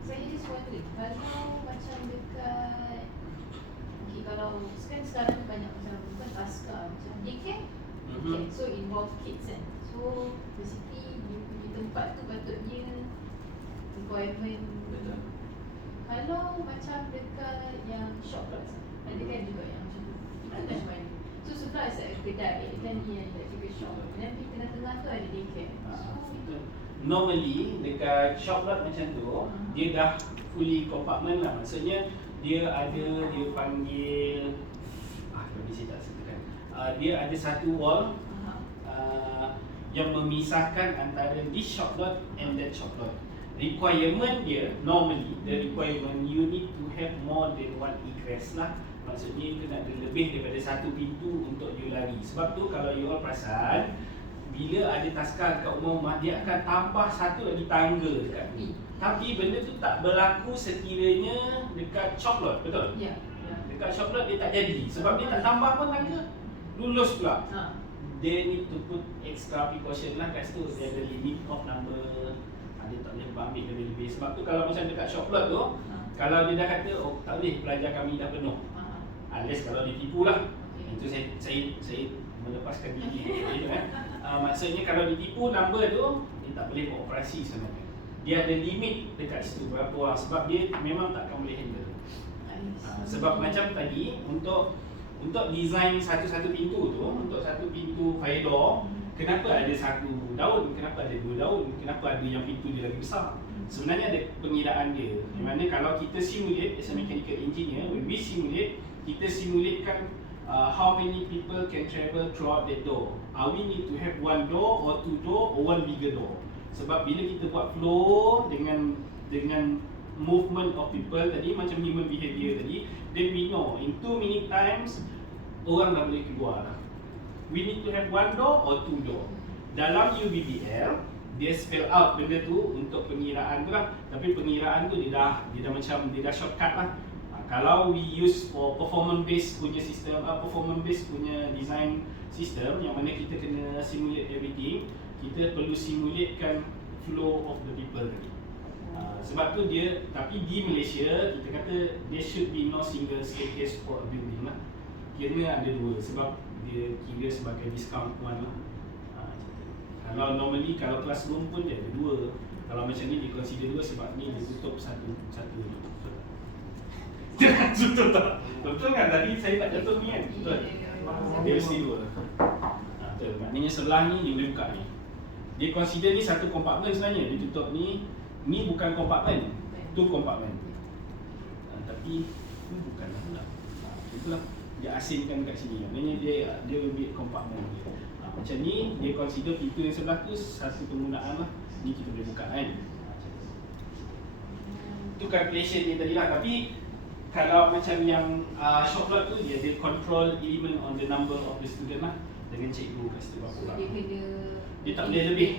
Saya just wondering, kalau macam dekat okay, kalau sekarang banyak macam bukan taska macam daycare, okay, so involve kids kan. So basically you punya tempat tu patutnya requirement. Betul. Kalau macam dekat yang shop lah, ada kan juga yang macam tu. Itu macam mana? So sebelah ada kedai kan ni yang electrical shop. Dan di tengah-tengah tu ada daycare. So Betul. Normally dekat shop lot macam tu, dia dah fully compartment lah. Maksudnya dia ada, dia panggil tapi saya tak sebutkan. Dia ada satu wall yang memisahkan antara this shop lot and that shop lot. Requirement dia, normally the requirement you need to have more than one egress lah. Maksudnya kena ada lebih daripada satu pintu untuk you lari. Sebab tu kalau you all perasan, bila ada taska dekat rumah, dia akan tambah satu lagi tangga dekat ni. Tapi benda tu tak berlaku sekiranya dekat shop lot, betul? ya. Dekat shop lot dia tak jadi. Sebab dia tak tambah pun tangga, lulus pula. They need to put extra precaution lah kat situ. Dia ada limit of number. Dia tak boleh ambil lebih-lebih. Sebab tu kalau macam dekat shop lot tu, kalau dia dah kata, oh tak boleh, pelajar kami dah penuh. Unless kalau dia tipu lah. Itu saya melepaskan diri. Maksudnya kalau ditipu number tu, dia tak boleh beroperasi sebenarnya. Dia ada limit dekat situ berapa orang. Sebab dia memang takkan boleh handle. Sebab macam tadi, untuk design satu-satu pintu tu, untuk satu pintu fire door, kenapa ada satu daun, kenapa ada 2 daun, kenapa ada yang pintu dia lagi besar. Sebenarnya ada pengiraan dia. Di mana kalau kita simulate as a mechanical engineer, when we simulate, kita simulatekan how many people can travel throughout that door. We need to have 1 door or 2 door or 1 bigger door. Sebab bila kita buat flow dengan movement of people tadi, macam human behavior tadi, then we know in 2 minute times orang dah boleh keluar lah. We need to have 1 door or 2 door. Dalam UBBL, dia spell out benda tu untuk pengiraan tu lah. Tapi pengiraan tu dia dah shortcut lah. Kalau we use for performance based punya sistem, performance based punya design system, yang mana kita kena simulate everything, kita perlu simulatekan flow of the people tadi. Sebab tu dia, tapi di Malaysia kita kata there should be no single staircase for a building lah. Kena ada 2 sebab dia kira sebagai discount one lah. Kalau normally kalau classroom pun dia ada 2. Kalau macam ni dia consider 2 sebab ni dia tutup satu ni. Betul tak? Betul kan? Tadi saya tak jatuh ni kan? Betul? Dia mesti 2. Betul. Maknanya sebelah ni dia boleh buka ni. Dia consider ni satu kompartmen sebenarnya. Dia tutup ni. Ni bukan kompartmen. Tu kompartmen. Tapi tu bukanlah pula. Itulah. Dia asingkan kat sini. Maknanya dia ambil kompartmen dia. Macam ni dia consider pintu yang sebelah tu satu penggunaan lah. Ni kita boleh buka kan. Itu calculation dia tadi lah. Tapi kalau macam yang shop lot tu, dia ada control element on the number of the student lah. Dengan cikgu kat situ berapa orang. Dia tak boleh lebih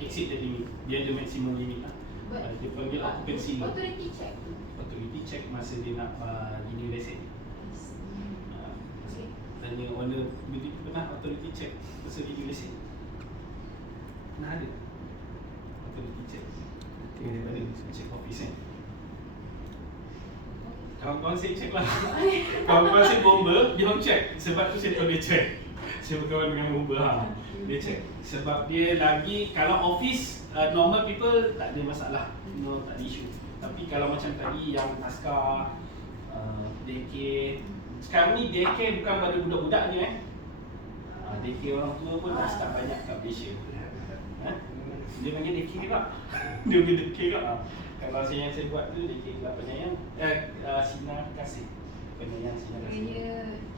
exceed the limit. Dia ada maximum limit lah. Dia panggil occupancy limit. Authority check tu. Authority check masa dia nak renew lesen. Tanya owner, pernah authority check masa renew lesen? Pernah ada authority check. Ada check office kan. Kawan-kawan saya check lah. Kawan-kawan saya bomber, dia orang check. Sebab tu saya tahu dia check. Saya berkawan dengan bomber ha. Dia check. Sebab dia lagi, kalau office, normal people tak ada masalah. No, tak ada issue. Tapi kalau macam tadi yang taska, daycare. Sekarang ni daycare bukan pada budak-budak je daycare orang tua pun dah start banyak kat Malaysia. Dia panggil daycare tak? Dia panggil daycare tak? Kalau saya buat tu daycare gelap penyayang, sinar kasih. Penyayang sinar kasih.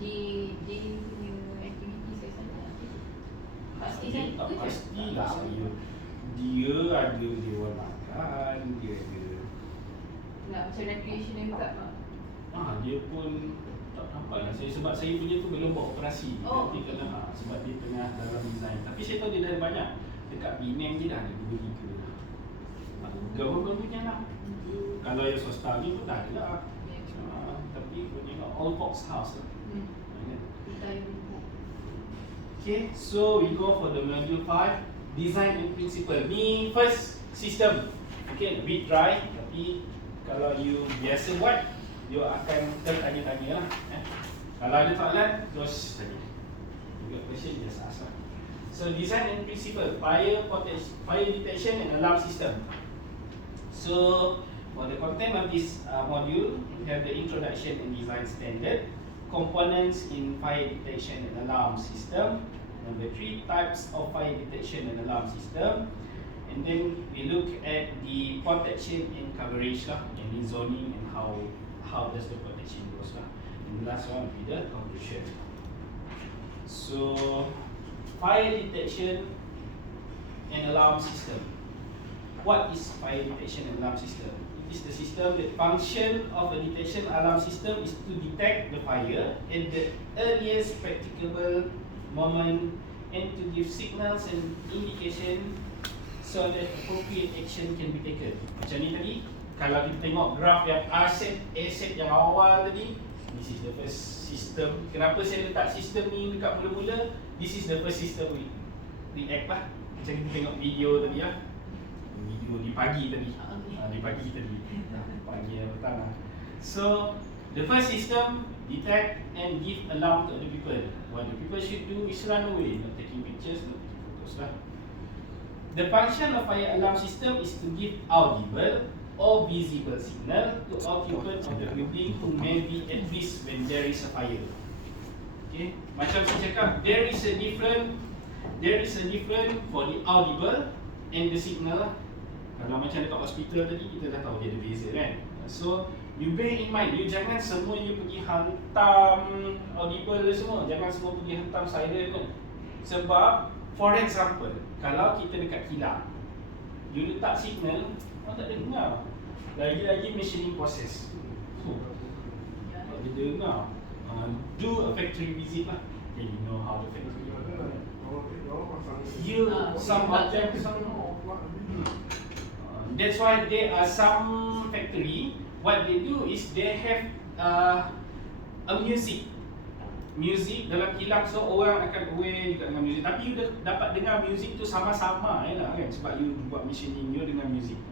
Dia punya aktiviti saya sana. Pasti kan? Pastilah saya. Dia ada dewan makan, dia ada. Nak macam recreational juga tak? Dia pun tak nampak lah saya, sebab saya punya tu belum buat operasi. Nanti kena sebab dia tengah dalam design. Tapi saya tahu dia dah banyak. Dekat Penang je dah ada 2-3 dah. government punya lah. Kalau yang swasta ni pun tak ada lah. Tapi kau tengok old folks house lah. Okay, so we go for the module 5, design and principle. Ni first system. Okay, a bit dry, tapi kalau you biasa buat, you akan tertanya-tanya lah. Kalau ada soalan, terus tanya. You got question, just ask lah. So design and principle, fire detection and alarm system. So for the content of this module, we have the introduction and design standard, components in fire detection and alarm system, number 3, types of fire detection and alarm system, and then we look at the protection and coverage lah, and the zoning and how does the protection goes lah. And the last one will be the conclusion. So fire detection and alarm system. What is fire detection and alarm system? It is the system that function of a detection alarm system is to detect the fire at the earliest practicable moment and to give signals and indication so that appropriate action can be taken. Macam ni tadi, kalau kita tengok graf yang asset yang awal tadi, this is the first system. Kenapa saya letak sistem ni dekat mula-mula? This is the first system we react lah. Macam kita tengok video tadi lah. Video di pagi tadi. Di pagi tadi. Pagi atau petang lah. So, the first system detect and give alarm to other people. What the people should do is run away, not taking pictures, not taking photos lah. The function of fire alarm system is to give audible or visible signal to occupant of the building who may be at risk when there is a fire. Okay, macam saya cakap, there is a different for the audible and the signal. Kalau macam dekat hospital tadi, kita dah tahu dia ada beza kan. So you bear in mind, you jangan semua you pergi hantam audible semua, jangan semua pergi hantam siren kan. Sebab for example, kalau kita dekat kilang, you letak signal, orang tak dengar. Lagi-lagi machining process. Tak ada dengar. Do a factory visit lah. Okay, you know how the factory work. You some of them that's why there are some factory, what they do is they have a music dalam kilang, so orang akan aware juga dengan music. Tapi you dapat dengar music tu sama-sama lah kan, sebab you buat machining you dengan music.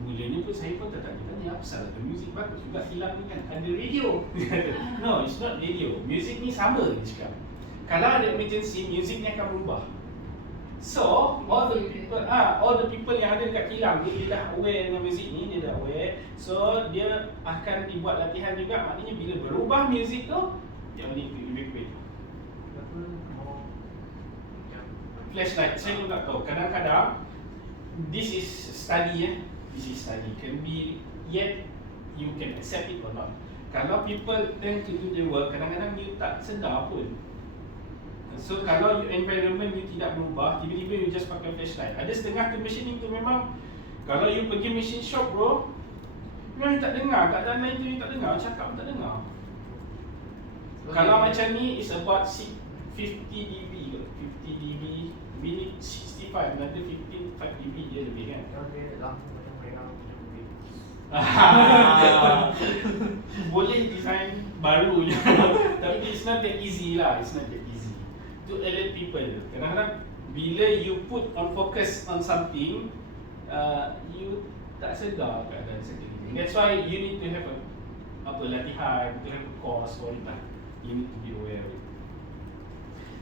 Mulanya pun saya pun tak tanya apa salah tu, music bagus juga kilang ni kan, ada radio. No, it's not radio, music ni sama dia cakap. Kalau ada emergency, music ni akan berubah. So all the people yang ada dekat kilang, dia dah aware dengan muzik ni, dia dah aware. So dia akan dibuat latihan juga. Maknanya bila berubah muzik tu, dia need to evacuate. Flashlight, saya pun tak tahu. Kadang-kadang this is study this is study, can be yet you can accept it or not. Kalau people tend to do the work, kadang-kadang you tak sedar pun. So kalau environment you tidak berubah, tiba-tiba you just pakai flashlight. Ada setengah tu machining tu memang, kalau you pergi machine shop bro, memang you tak dengar, keadaan lain tu you tak dengar, cakap tak dengar. Okay. Kalau macam ni is about 50 dB ke, 50 dB, minit 65, nanti 5 dB je lebih kan. Boleh design baru je. Tapi it's not that easy lah, it's not that easy to alert people. Kadang-kadang bila you put on focus on something, you tak sedar keadaan sekeliling. That's why you need to have a latihan, to have a course for it lah. You need to be aware of it.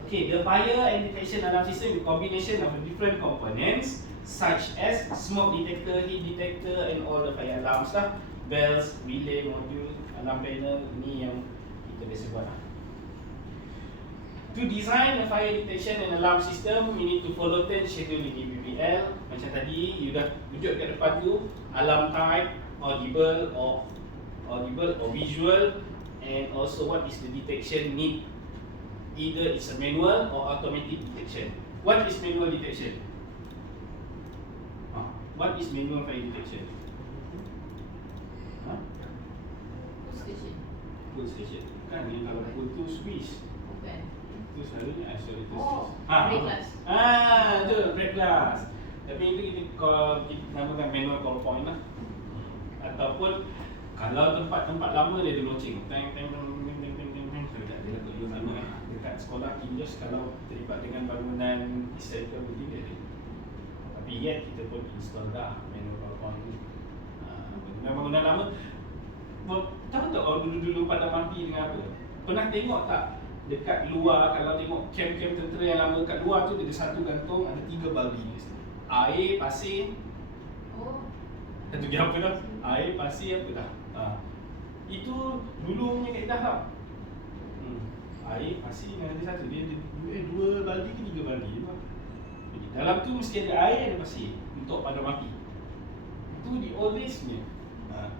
Okay, the fire and detection alarm system is a combination of different components such as smoke detector, heat detector and all the fire alarms lah, bells, relay module, alarm panel. Ini yang kita biasa buat lah. To design a fire detection and alarm system, you need to follow 10 schedule in DBPL. Macam tadi, you dah tunjuk kat depan tu, alarm type, audible or visual, and also what is the detection need. Either it's a manual or automatic detection. What is manual detection? What is manual fire detection? Pull station. Kan yang kalau pull tu switch. Bukan. Itu selalunya isolated Oh, switch. break glass. Betul, break glass. Tapi itu kita kita namakan manual call point lah. Ataupun kalau tempat-tempat lama dia ada loceng, teng teng teng teng teng teng teng, tak ada lah kat mana dekat sekolah Kinjos kalau terlibat dengan bangunan historical building dia ada. Tapi yet kita pun install dah manual call point. Bangunan lama, tahu tak orang dulu-dulu pada mati dengan apa? Pernah tengok tak dekat luar, kalau tengok kem-kem tentera yang lama kat luar tu ada satu gantung, ada 3 baldi di situ. Air, pasir. Oh. Satu apa dah? Air, pasir apa dah? Itu dulu punya kaedah tau. Air, pasir dengan ada satu. Dia 2 baldi ke 3 baldi. Dalam tu mesti ada air, ada pasir untuk padam api. Itu di old days punya.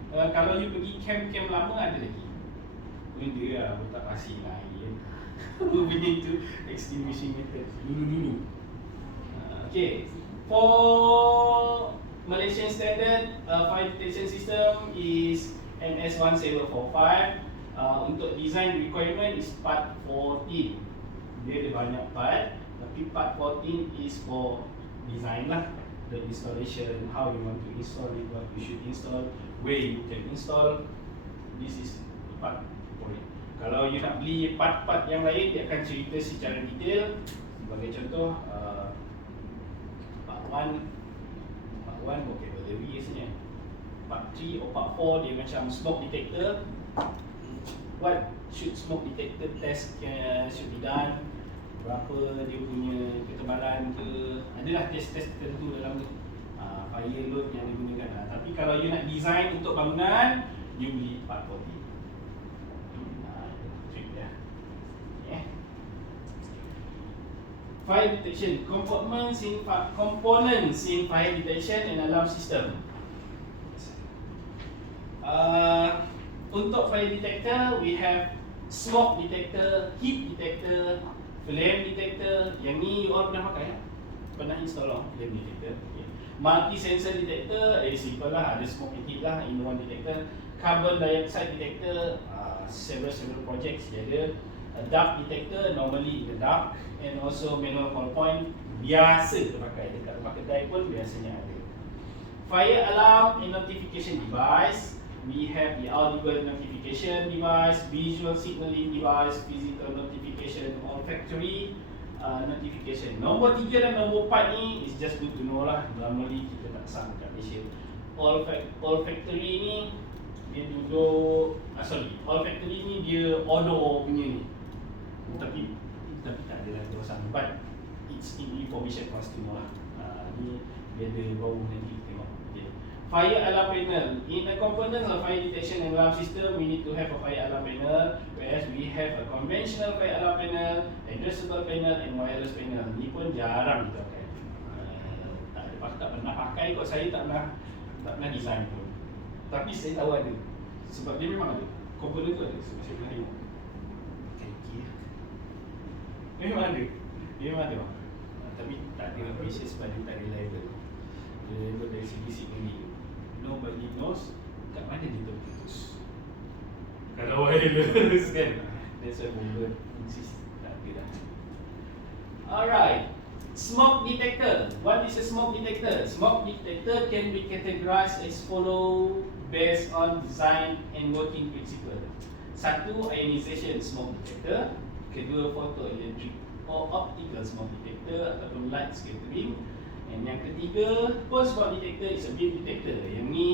Kalau you pergi camp-camp lama ada lagi. Benda lah, letak pasir lah air. Benda tu extinguishing method dulu-dulu. Okay, for Malaysian standard fire detection system is NS1745. Untuk design requirement is part 14. Dia ada banyak part, tapi part 14 is for design lah. The installation, how you want to install it, what you should install, where you can install. This is part for it. Kalau you nak beli part-part yang lain, dia akan cerita secara detail. Sebagai contoh, part 1 vocabulary rasanya. Part 3 or part 4 dia macam smoke detector. What should smoke detector test should be done, berapa dia punya ketebalan ke, adalah test-test tertentu dalam tu. Fire load yang digunakan. Tapi kalau you nak design untuk bangunan, you beli part 14. Fire detection components in fire detection and alarm system. Untuk fire detector, we have smoke detector, heat detector, flame detector. Yang ni you all pernah pakai? Pernah install flame detector. Okay. Multi sensor detector, simple lah, ada smoke and heat lah in one detector. Carbon dioxide detector, several projects dia ada. A dark detector, normally in the dark. And also manual call point, biasa terpakai dekat rumah kedai pun biasanya ada. Fire alarm and notification device. We have the audible notification device, visual signaling device, physical notification, olfactory notification. Nombor 3 dan nombor 4 ni is just good to know lah. Normally kita tak sang kat Malaysia. Olfactory ni dia duduk, olfactory ni dia odor punya ni. Tapi tak ada lah terusan. But it's information for us to know lah. Ni dia ada bau nanti kita tengok. Okay. Fire alarm panel. In the components of fire detection and alarm system, we need to have a fire alarm panel. Whereas we have a conventional fire alarm panel, addressable panel and wireless panel. Ni pun jarang kita pakai. Tak pernah pakai kot. Saya tak pernah design pun. Tapi saya tahu ada. Sebab dia memang ada. Komponen tu ada. Sebab saya pernah tengok. Memang ada. Dia memang ada bang. Tapi tak ada appreciate sebab dia tak reliable. Reliable dari segi signaling. Nobody knows kat mana dia terputus. Kalau wireless kan. That's why bomber insist tak ada dah. Alright. Smoke detector. What is a smoke detector? Smoke detector can be categorized as follow based on design and working principle. Satu, ionization smoke detector. Kedua, photoelectric or optical smoke detector ataupun light scattering. And yang ketiga, pulse smoke detector is a beam detector. Yang ni,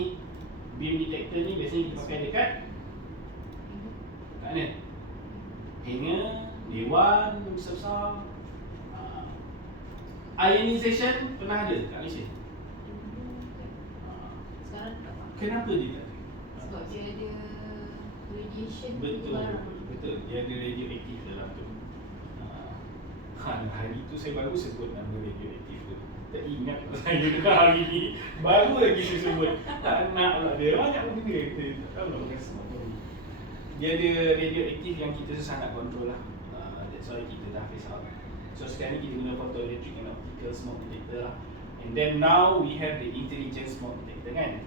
beam detector ni biasanya kita pakai dekat mana? Hangar, dewan besar-besar. Ionization pernah ada kat Malaysia? Sekarang tak pakai. Kenapa dia tak ada? Sebab dia ada radiation. Betul. Dia ada radioaktif dalam tu. Hari tu saya baru sebut nama radioaktif tu. Tak ingat saya dah hari ni. Baru lagi saya sebut. Tak nak pula dia. Banyak benda kita tak tahu nak pakai semua. Dia ada radioaktif yang kita susah nak control lah. That's why kita dah face out. So sekarang ni kita guna photoelectric and optical smoke detector lah. And then now we have the intelligent smoke detector kan.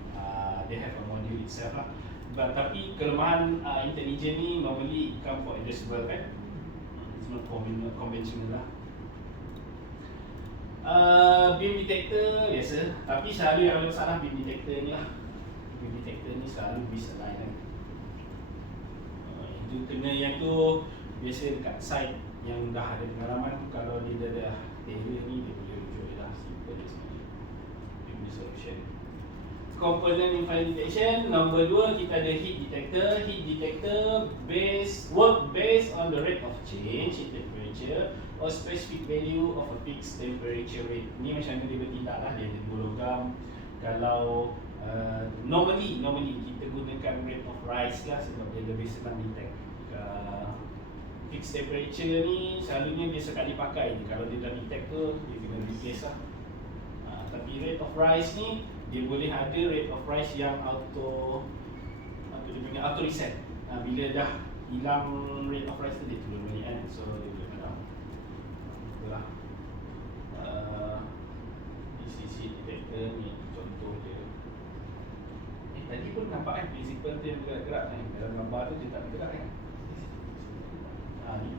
They have a module itself lah. Tapi kelemahan intelligent ni normally come for addressable kan. It's not conventional lah. Beam detector biasa, tapi selalu yang ada masalah beam detector ni lah. Beam detector ni selalu misalign kan. Itu kena yang tu biasa dekat site yang dah ada pengalaman. Kalau dia dah failure ni, dia boleh rujuk je lah. Simple je sebenarnya. Beam solution. Component in fire detection. Nombor 2 kita ada heat detector. Heat detector work based on the rate of change in temperature or specific value of a fixed temperature rate. Ni macam mana dia bertindak lah. Dia ada 2 logam. Kalau normally kita gunakan rate of rise lah sebab dia lebih senang detect. Fixed temperature ni selalunya dia sekali pakai je. Kalau dia dah detect tu, dia kena replace lah. Tapi rate of rise ni dia boleh ada rate of rise yang auto reset. Bila dah hilang rate of rise tu dia turun balik kan. So dia boleh padam. Itulah. DCC detector ni contoh dia. Tadi pun nampak kan principle tu yang bergerak-gerak kan. Dalam gambar tu dia tak bergerak kan. Ni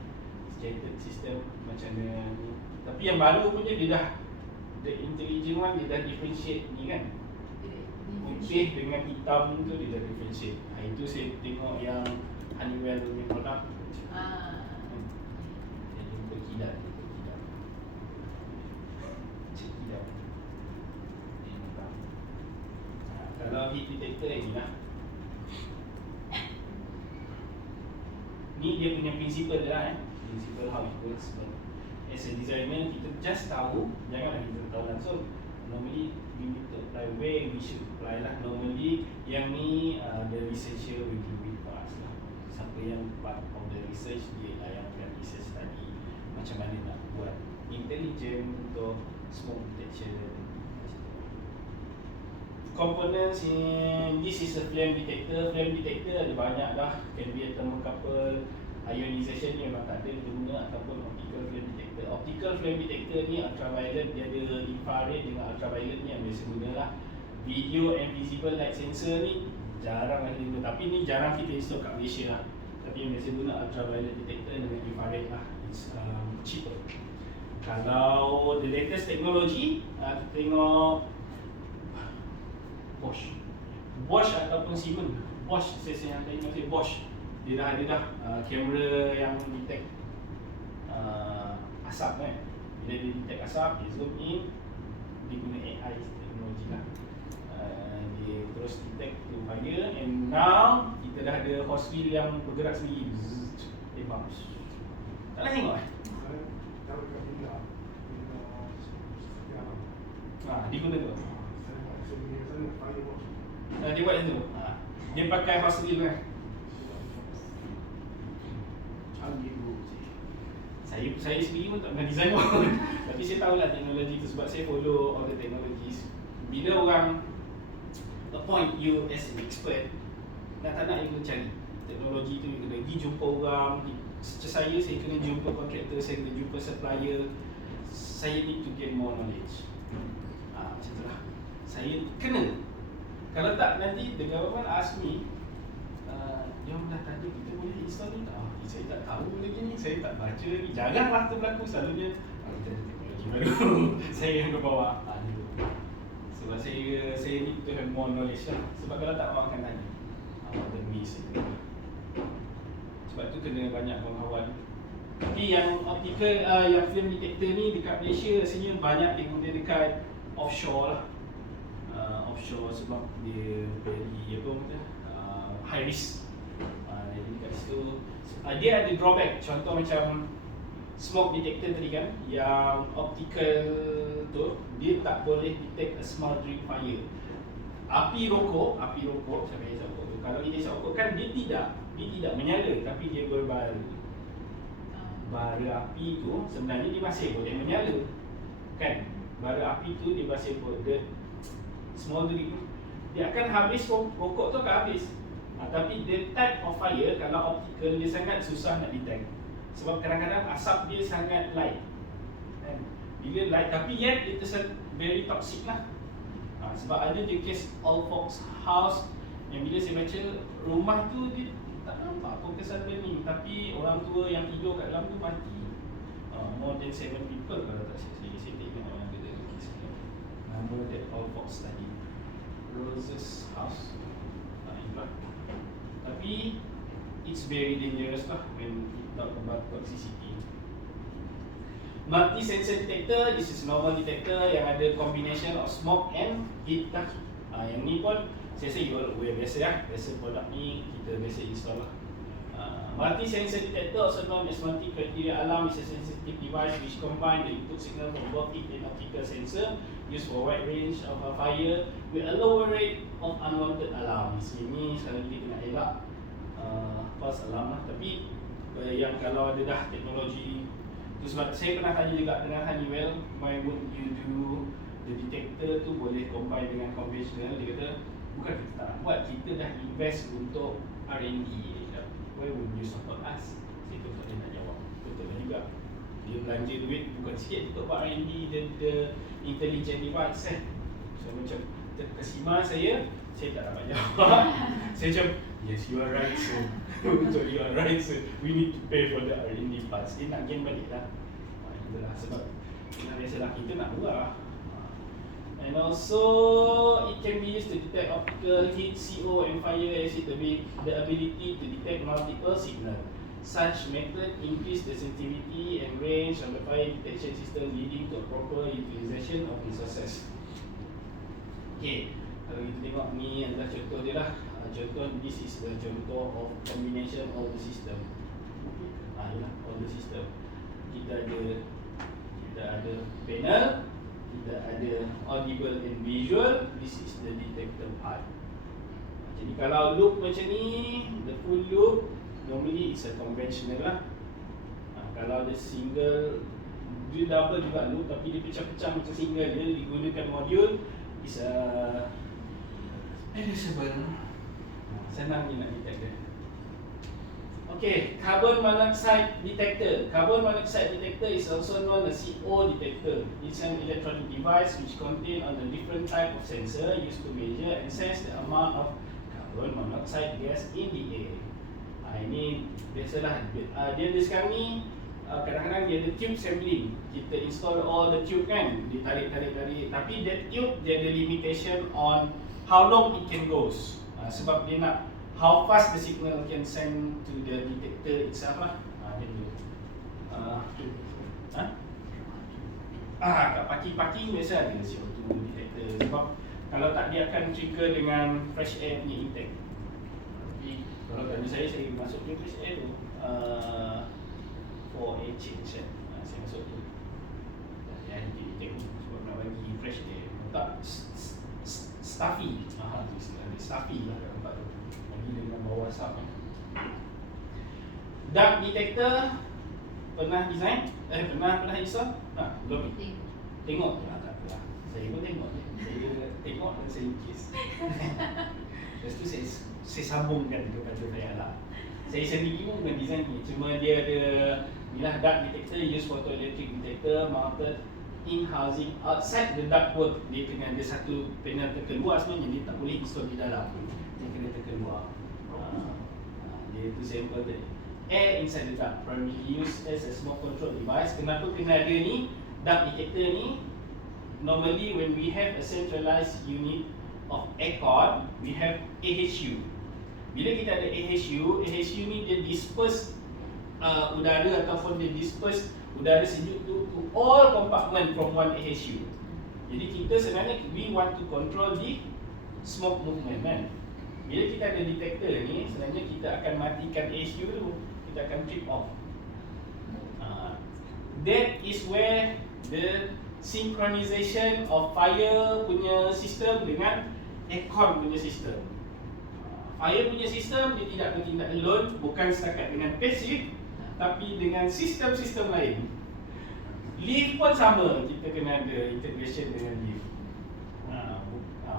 scattered system macam ni. Tapi yang baru punya dia dah, the intelligent one dia dah differentiate ni kan. Putih dengan hitam tu dia dah differentiate. Itu saya tengok yang Honeywell punya produk. Dia jumpa kilat. Cik kilat. Kalau heat detector ni lah. Ni dia punya principle dia lah principle how it works. But as a designer, kita just tahu, janganlah kita tahu langsung. Normally we need to apply where we should apply lah. Normally yang ni the researcher will do it for us lah. Siapa yang part of the research, dia lah yang akan research tadi macam mana nak buat intelligent untuk smoke detection. Components in this is a flame detector. Flame detector ada banyak dah. Can be a thermocouple, ionization ni memang tak ada kita guna, ataupun optical flame detector. Optical flame detector ni ultraviolet, dia ada infrared dengan ultraviolet ni yang biasa guna lah. Video and visible light sensor ni jarang lah kita guna, tapi ni jarang kita install kat Malaysia lah. Tapi yang biasa guna ultraviolet detector dengan infrared lah. It's cheaper. Kalau the latest technology, kita tengok Bosch ataupun Siemens. Bosch, saya yang tengok saya Bosch. Dia dah ada dah kamera yang detect asap kan. Bila dia detect asap, dia zoom in, dia guna AI teknologi lah. Dia terus detect to fire, and now kita dah ada hose wheel yang bergerak sendiri. Dia bounce. Tak nak tengok Kalau kat Bila dia guna tu. Fireworks. Dia buat macam tu. Dia pakai hose wheel kan. Saya sendiri pun tak pernah design pun. Tapi saya tahulah teknologi tu sebab saya follow all the technologies. Bila orang appoint you as an expert, nak tak nak you kena cari teknologi tu, you kena pergi jumpa orang. Saya kena jumpa kontraktor, saya kena jumpa supplier. Saya need to gain more knowledge. Macam tu lah. Saya kena. Kalau tak, nanti the government ask me, jom dah tanya kita boleh install ni tak? Saya tak tahu lagi ni, saya tak baca lagi. Janganlah tu berlaku, selalunya kita ada teknologi baru. Saya yang berbawa. Sebab saya need to have more knowledge lah. Sebab kalau tak, orang akan tanya awak demi saya. Sebab tu kena banyak pengawal. Tapi yang optical, yang film detector ni dekat Malaysia rasanya banyak diguna dekat offshore lah. Offshore sebab dia very high risk. Jadi dekat situ dia ada drawback. Contoh macam smoke detector tadi kan, yang optical tu dia tak boleh detect a smoldering fire. Api rokok, siapa yang isap rokok tu, kalau kita isap rokok kan dia tidak menyala, tapi dia berbara. Bara api tu sebenarnya dia masih boleh menyala kan. Bara api tu dia masih boleh smoldering, dia akan habis, rokok tu akan habis. Tapi the type of fire, kalau optical dia sangat susah nak detect. Sebab kadang-kadang asap dia sangat light kan? Bila light, tapi yet it is very toxic lah. Sebab ada je case all folks house yang bila saya baca, rumah tu dia tak nampak pun kesan burning, tapi orang tua yang tidur kat dalam tu mati. More than 7 people kalau tak saya tengok orang kata. nama that all folks study. Rose's house. Tapi it's very dangerous lah when we talk about toxicity. Multi-sensor detector, this is normal detector yang ada combination of smoke and heat lah. Yang ni pun saya rasa you all aware biasa lah. Biasa produk ni kita biasa install lah. Multi-sensor detector, also known as multi-criteria alarm, is a sensitive device which combine the input signal from both heat and optical sensor used for a wide range of fire with a lower rate of unwanted alarm. Sini sekali lagi kena elak false alarm lah. Tapi yang kalau ada dah teknologi tu, sebab saya pernah tanya juga dengan Honeywell, why would you do the detector tu boleh combine dengan conventional. Dia kata bukan kita tak nak buat, kita dah invest untuk R&D. Why would you support us? Saya tu tak nak jawab. Betul lah juga. Dia belanja duit bukan sikit untuk buat R&D the intelligent device So macam terkesima saya tak dapat jawab. Saya macam yes, you are right sir. Betul, you are right sir. We need to pay for the R&D parts. Dia nak gain balik lah. Itulah sebab biasalah kita nak buat. And also it can be used to detect optical heat, CO and fire acid, the ability to detect multiple signals. Such method increase the sensitivity and range of the fire detection system, leading to proper utilization of resources. Okay, kalau kita tengok ni adalah contoh dia lah. Contoh, this is the contoh of combination of the system. Yalah, all the system. Kita ada panel, kita ada audible and visual. This is the detector part. Jadi kalau loop macam ni, the full loop, normally it's a conventional lah. Kalau ada single, dia double juga loop, tapi dia pecah-pecah macam single. Dia digunakan modul, is a reversible. Senang ni nak detect dia. Okay, carbon monoxide detector. Carbon monoxide detector is also known as CO detector. It's an electronic device which contains on a different type of sensor used to measure and sense the amount of carbon monoxide gas in the air. Ini biasalah dia sekarang ni kadang-kadang dia ada tube sampling. Kita install all the tube kan, ditarik. Tapi that tube dia ada limitation on how long it can goes. Sebab dia nak how fast the signal can send to the detector itself lah. Kat parking biasa ada CO2 detector. Sebab kalau tak dia akan trigger dengan fresh air punya intake. Tapi kalau tanya saya masuk ke fresh air tu for air change kan. Saya masuk tu dia detect sebab nak bagi fresh air. Tak stuffy. Stuffy lah kat tempat tu. Dengan bawah asap. Dark detector pernah design? Pernah install? Belum. Tengok je lah, tak apalah. Saya pun tengok je. Saya tengok dan saya lukis. Lepas tu saya sambungkan kepada saya lah. Saya sendiri pun bukan design ni. Cuma dia ada inilah dark detector, use photoelectric detector mounted in housing outside the ductwork. Dia kena ada satu panel terkeluar sebenarnya. Dia tak boleh install di dalam. Dia kena terkeluar. Dia tu sampel tadi. Air inside the duct, primarily used as a smoke control device. Kenapa kena ada ni? Duct detector ni, normally when we have a centralized unit of aircon, we have AHU. Bila kita ada AHU ni dia disperse udara ataupun dia disperse udara sejuk tu to all compartment from one AHU. Jadi kita sebenarnya we want to control the smoke movement kan. Bila kita ada detector ni, sebenarnya kita akan matikan AHU tu, kita akan trip off. That is where the synchronization of fire punya sistem dengan aircon punya sistem. Fire punya sistem dia tidak bertindak alone, bukan setakat dengan passive, tapi dengan sistem-sistem lain. Lift pun sama, kita kena ada integration dengan lift.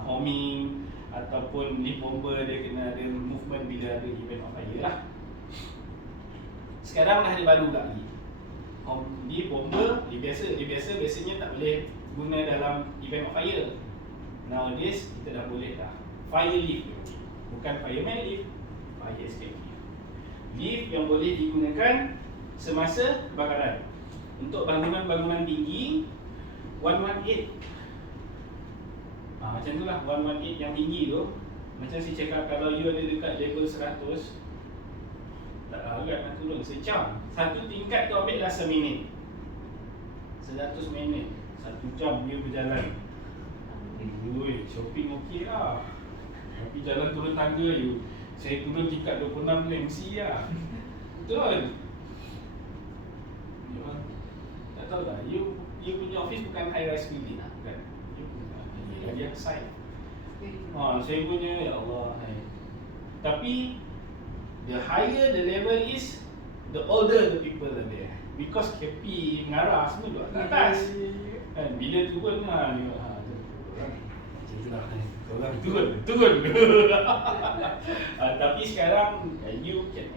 Homing ataupun lift bomber dia kena ada movement bila ada event of fire lah. Sekarang dah ada baru lagi. Lift bomber biasanya tak boleh guna dalam event of fire. Nowadays kita dah boleh dah. Fire lift, bukan fireman lift, fire escape lift. Lift yang boleh digunakan semasa kebakaran. Untuk bangunan-bangunan tinggi 118 macam tu lah 118 yang tinggi tu. Macam saya cakap, kalau you ada dekat level 100, tak agak nak turun sejam. Satu tingkat tu ambil lah seminit, 100 minit, 1 jam dia berjalan. Ui, shopping okey lah. Tapi jalan turun tangga you, saya turun tingkat 26 tu MC lah. Betul. You, tak tahu tak, you punya office bukan high rise building lah, bukan? You punya lagi side. Saya punya, ya Allah. Tapi the higher the level is, the older the people are there. Because KP, mengarah semua duduk kat atas. Kan bila turun lah ni, orang turun. Tapi sekarang you can,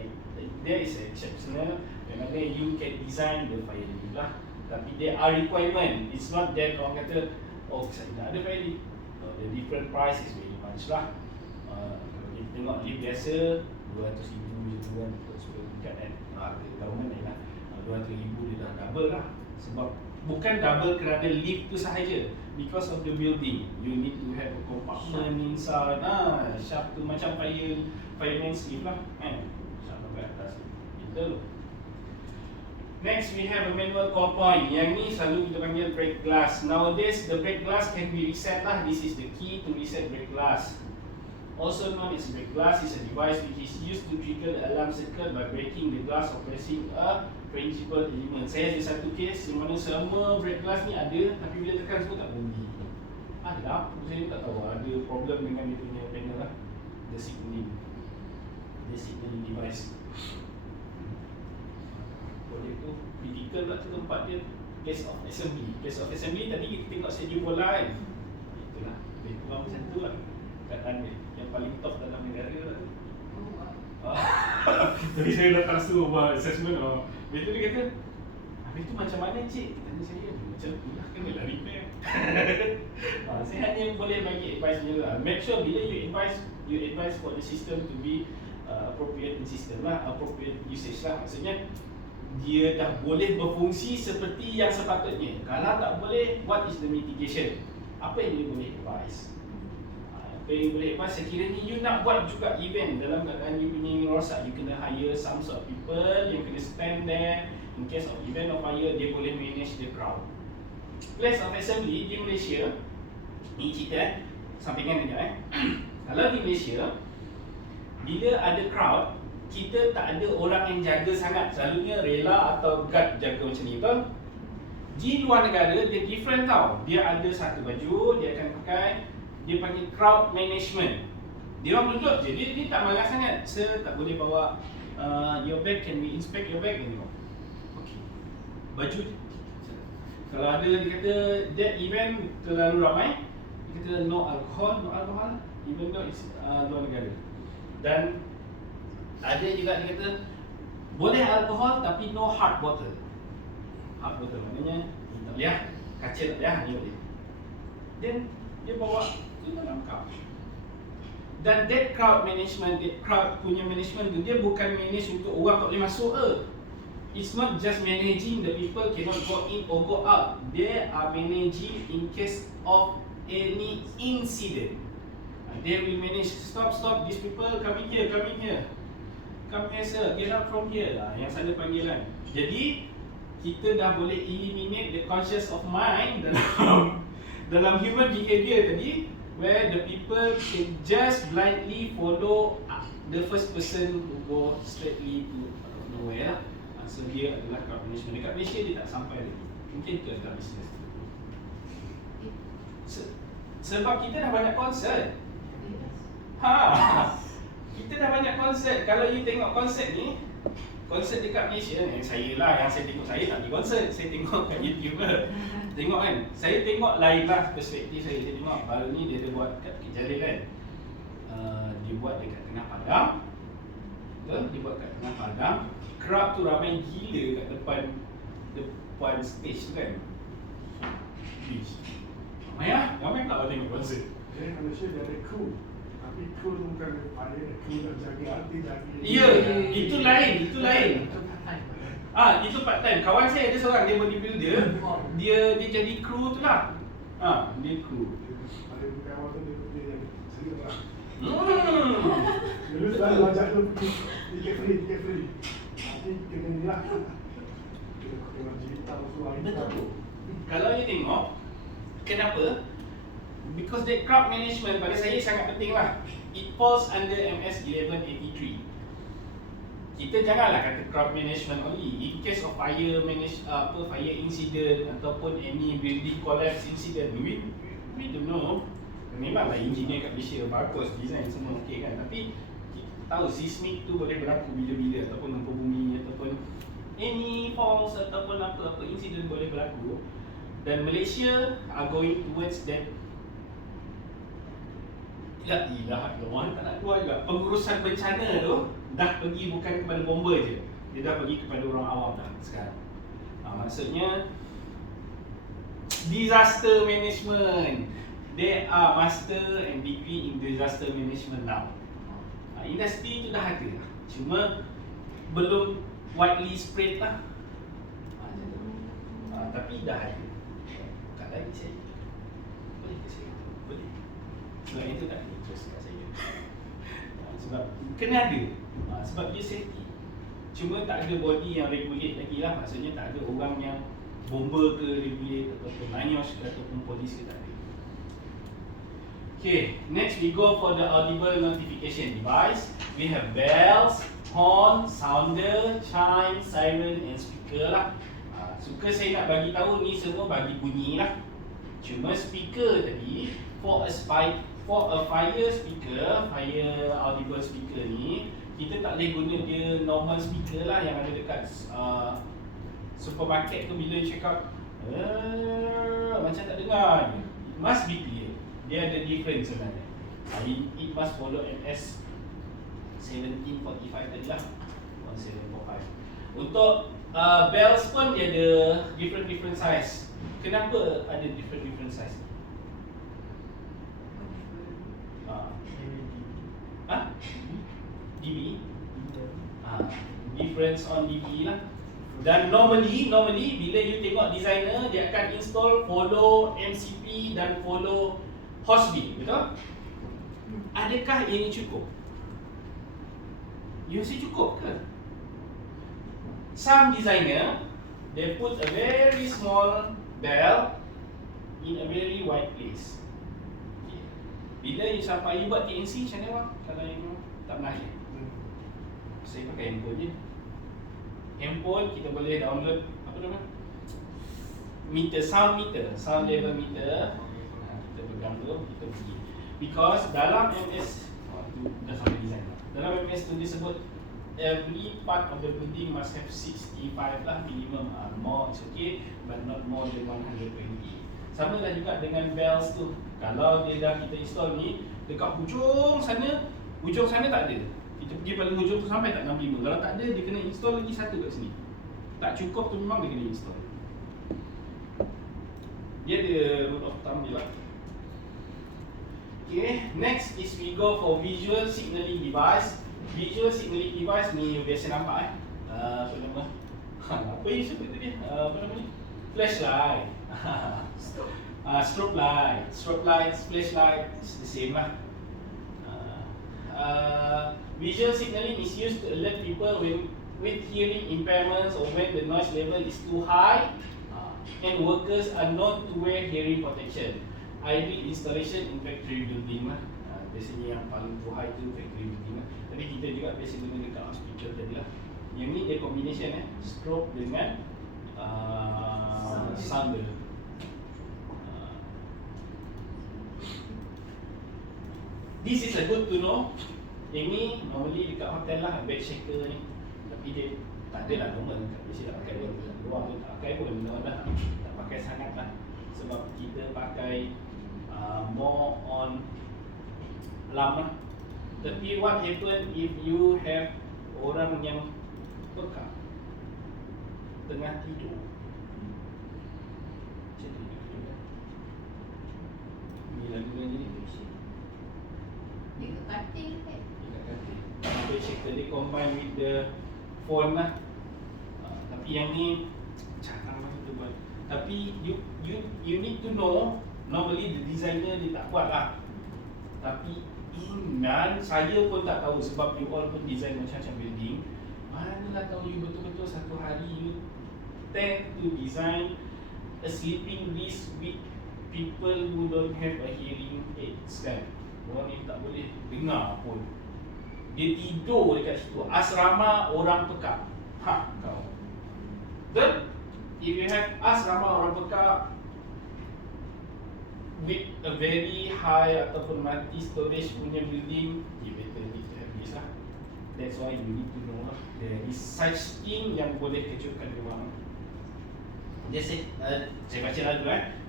there is exceptional. Memang you can design the fire lift lah. Tapi there are requirement. It's not that orang kata, oh saya nak ada fire lift. The different price is very much lah. Kalau kita tengok lift biasa 200,000 je tu kan, supaya tingkat kan harga government ni lah, 200,000 dia dah double lah. Sebab bukan double kerana lift tu sahaja, because of the building you need to have a compartment inside. Shaft tu macam fireman's lift lah kan, shaft sampai atas itu. Next we have a manual call point. Yang ni selalu kita panggil break glass. Nowadays the break glass can be reset lah. This is the key to reset break glass. Also known as break glass is a device which is used to trigger the alarm circuit by breaking the glass or pressing a principal element. Saya ada satu case di mana semua break glass ni ada, tapi bila tekan semua tak bunyi. Ada, saya tak tahu ada problem dengan dia punya panel lah. The signaling device. Projek tu critical lah tu tempat dia, place of assembly. Place of assembly tadi kita tengok schedule bola kan. Itulah, lebih kurang macam tu lah keadaan dia. Yang paling top dalam negara lah tu. Jadi saya datang suruh buat assessment. Lepas tu dia kata, habis tu macam mana cik? Tanya saya, macam tu lah, kena lah repair. Saya hanya boleh bagi advice je lah. Make sure bila you advise for the system to be appropriate system lah, appropriate usage lah. Maksudnya dia dah boleh berfungsi seperti yang sepatutnya. Kalau tak boleh, what is the mitigation? Apa yang dia boleh advise? Apa yang boleh advise, sekiranya you nak buat juga event dalam keadaan you punya ni rosak, you kena hire some sort of people yang kena stand there. In case of event of fire, dia boleh manage the crowd. Place of assembly di Malaysia, ni cerita sampingan kejap Kalau di Malaysia, bila ada crowd, kita tak ada orang yang jaga sangat. Selalunya rela atau guard jaga macam ni, betul? Di luar negara, dia different tau. Dia ada satu baju, dia akan pakai, dia panggil crowd management. Dia orang duduk je, dia tak marah sangat. Sir, tak boleh bawa your bag, can we inspect your bag? Okay. Baju, kalau ada dia kata that event terlalu ramai, dia kata no alcohol, even though it's luar negara. Dan ada juga dia kata boleh alkohol tapi no hard bottle. Hard bottle maknanya tak boleh kaca tak boleh ni boleh. Then dia bawa tu dalam cup. Dan that crowd management, that crowd punya management tu, dia bukan manage untuk orang tak boleh masuk It's not just managing the people cannot go in or go out. They are managing in case of any incident. They will manage, stop, these people coming here. Come here sir, get out from here lah, yang sana panggilan. Jadi kita dah boleh eliminate the conscious of mind dalam human behavior tadi, where the people can just blindly follow the first person who go straightly to nowhere lah. So dia adalah crowd management. Dekat Malaysia dia tak sampai lagi. Mungkin itu adalah bisnes. Sebab kita dah banyak konsert. Kita dah banyak konsert. Kalau you tengok konsert ni, konsert dekat Malaysia ni, saya lah yang saya tengok, saya tak pergi konsert, saya tengok kat YouTube lah. Tengok kan, saya tengok live lah perspektif saya. Saya tengok baru ni dia ada buat kat Bukit Jalil kan. Dia buat dekat tengah padang. Betul? Dia buat kat tengah padang. Crowd tu ramai gila kat depan stage tu kan. Ramai tak tengok konsert. Malaysia dia ada crew. Tapi crew tu bukan fire, crew nak jaga arti jaga. Ya, itu lain. Itu part time. Kawan saya ada seorang, dia bodybuilder. Dia jadi crew tu lah. Dia crew. Ada kawan kawan tu dia yang senang lah. Hmm. Dulu selalu ajak tu pergi tiket free. Nanti kena ni lah. Kena cerita semua. Betul. Kalau you tengok, kenapa? Because that crowd management pada saya sangat penting lah. It falls under MS 1183. Kita janganlah kata crowd management only. In case of fire incident ataupun any building collapse incident, we don't know. Memanglah engineer kat Malaysia bagus, design semua okey kan. Tapi kita tahu seismic tu boleh berlaku bila-bila ataupun gempa bumi ataupun any falls ataupun apa-apa insiden boleh berlaku. Dan Malaysia are going towards that. La ilaha illallah, tak nak keluar juga. Pengurusan bencana tu dah pergi bukan kepada bomber je. Dia dah pergi kepada orang awam dah sekarang. Maksudnya disaster management. They are master and degree in disaster management now. Industri tu dah ada lah. Cuma belum widely spread lah. Tapi dah ada. Kat lagi saya. Boleh ke saya? Boleh. Sebab itu tak ada interest kat saya. Sebab kena ada. Sebab dia safety. Cuma tak ada body yang regulate lagi lah. Maksudnya tak ada orang yang bomber ke regulate ataupun nanyos ke ataupun polis ke, tak ada. Okay, next we go for the audible notification device. We have bells, horn, sounder, chime, siren and speaker lah. Suka saya nak bagi tahu ni semua bagi bunyi lah. Cuma speaker tadi for a fire speaker, fire audible speaker ni, kita tak boleh guna dia normal speaker lah yang ada dekat supermarket tu. Bila check out macam tak dengar je. It must be clear. Dia ada difference sebenarnya. It must follow MS 1745 tadi lah, 1745. Untuk bells pun dia ada different size. Kenapa ada different size? DB? Difference on DB lah. Dan normally bila you tengok designer, dia akan install follow MCP dan follow Hosby, betul? Adakah ini cukup? You rasa cukup ke? Some designer, they put a very small bell in a very wide place. Okay. Bila you sampai, you buat TNC macam mana bang? Kalau you tak pernah je. Saya pakai handphone je. Handphone kita boleh download apa nama? Meter, sound level meter. Kita pegang tu, kita pergi. Because dalam MS, tu dah sampai design lah. Dalam MS tu disebut every part of the building must have 65 lah minimum. More is okay, but not more than 120. Sama lah juga dengan bells tu. Kalau dia dah kita install ni dekat hujung sana tak ada. Kita pergi paling hujung tu sampai tak 65. Kalau tak ada, dia kena install lagi satu kat sini. Tak cukup tu memang dia kena install. Dia ada rule of thumb je lah. Okay, next is we go for visual signaling device. Visual signaling device ni you biasa nampak apa nama? Apa yang sebut tadi? Apa nama ni? Flashlight. Strobe lights, flashlight, it's the same lah. Visual signaling is used to alert people with hearing impairments or when the noise level is too high, and workers are known to wear hearing protection. Ideal installation in factory building lah. Biasanya yang paling too high tu factory building lah. Tapi kita juga biasa guna dekat hospital tadi lah. Yang ni dia combination strobe dengan sounder. This is a good to know. Yang ni normally dekat hotel lah, bed shaker ni. Tapi dia tak ada lah normal dekat Malaysia tak pakai pun. Luar tu tak pakai pun, dah tak pakai sangat lah. Sebab kita pakai more on alarm lah. Tapi what happen if you have orang yang peka tengah tidur? Macam tu ni lagu ni Dia kat katil kan? Bed shaker dia combine with the phone lah. Tapi yang ni jarang lah kita buat. Tapi you need to know, normally the designer dia tak buat lah Tapi Iman, saya pun tak tahu sebab you all pun design macam-macam building. Manalah tahu you betul-betul satu hari you tend to design a sleeping list with people who don't have a hearing aids kan. Orang ni tak boleh dengar pun. Dia tidur dekat situ. Asrama orang pekak. Ha, kau. Then, if you have asrama orang pekak with a very high ataupun multi storage punya building, you better need to have this lah. That's why you need to know lah. There is such thing yang boleh kejutkan orang. Dia saya baca lagu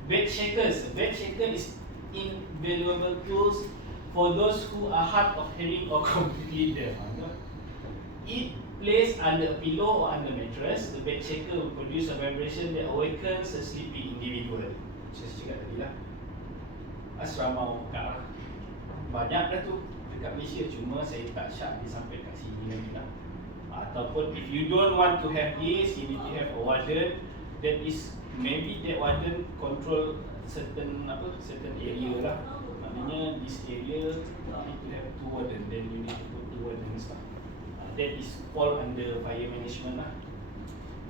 bed shakers. Bed shaker is invaluable tools for those who are hard of hearing or completely deaf. It placed under a pillow or under mattress. The bed shaker will produce a vibration that awakens a sleeping individual. Saya cakap tadi lah. Asrama orang banyak dah tu dekat Malaysia, cuma saya tak syak dia sampai kat sini lagi lah. Ataupun if you don't want to have this, you need to have a warden that is maybe that warden control certain area lah. Maknanya this area need to have 2 warden, then you need to put 2 wardens lah. That is fall under fire management lah.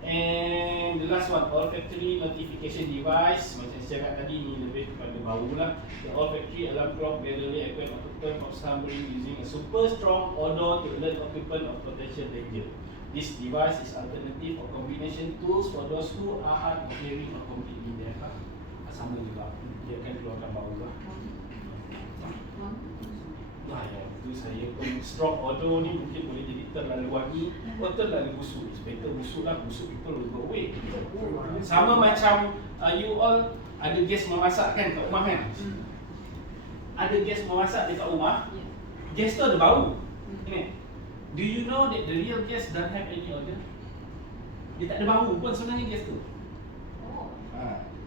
And the last one, olfactory notification device. Macam saya cakap tadi, ni lebih kepada bau lah. The olfactory alarm clock barely acquaint occupant of slumbering using a super strong odor to alert occupant of potential danger. This device is alternative or combination tools for those who are hard of hearing or completely deaf lah. Sama juga, dia akan keluarkan bau lah. Ya, itu saya pun strong odor ni mungkin boleh jadi terlalu wangi atau terlalu busuk. It's better busuk lah, busuk people will go away. Sama macam you all ada gas memasak kan kat rumah kan? Ada gas memasak dekat rumah, gas tu ada bau. Do you know that the real gas don't have any odor? Dia tak ada bau pun sebenarnya gas tu.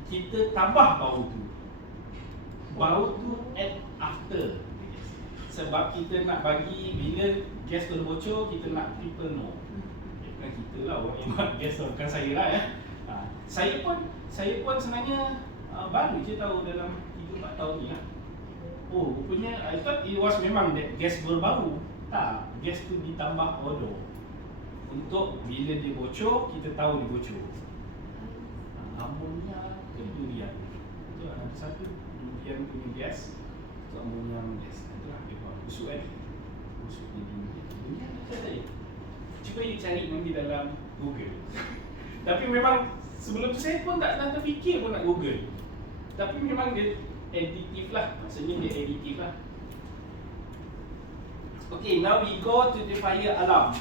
Kita tambah bau tu. Bau tu add after. Sebab kita nak bagi bila gas tu bocor, kita nak people know. Bukan kita lah orang yang buat gas tu, bukan saya lah ya. Saya pun sebenarnya baru je tahu dalam 3-4 tahun ni lah. Oh, rupanya I thought it was memang that gas berbau. Tak, gas tu ditambah odor. Untuk bila dia bocor, kita tahu dia bocor. Amonia ke durian. Itu ada satu durian punya gas, itu amonia gas. Busuk kan? Busuk ni durian. Cuba you cari nanti dalam Google. Tapi memang sebelum tu saya pun tak terfikir pun nak Google. Tapi memang dia additive lah. Maksudnya dia additive lah. Okay, now we go to the fire alarm.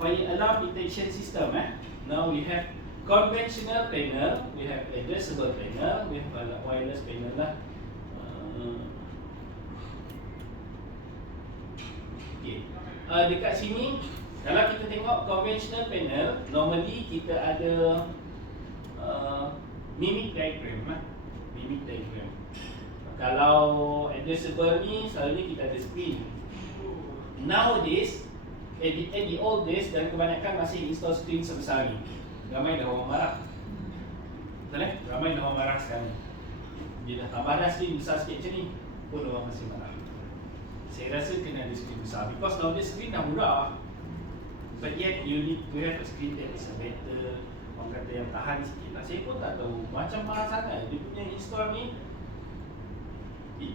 Fire alarm detection system. Now we have conventional panel, we have addressable panel, we have wireless panel lah. Okay. Dekat sini, kalau kita tengok conventional panel, normally kita ada mimic diagram lah. Mimic diagram. Kalau addressable ni, selalunya kita ada screen. Nowadays, at the old days, dan kebanyakan masih install screen sebesar ni. Ramai dah orang marah. Betul Ramai dah orang marah sekarang. Dia dah tambah dah screen besar sikit macam ni, pun orang masih marah. Saya rasa kena ada screen besar, because nowadays screen dah murah. But yet you need to have a screen that is a better, orang kata yang tahan sikit lah. Saya pun tak tahu, macam mahal sangat. Dia punya install ni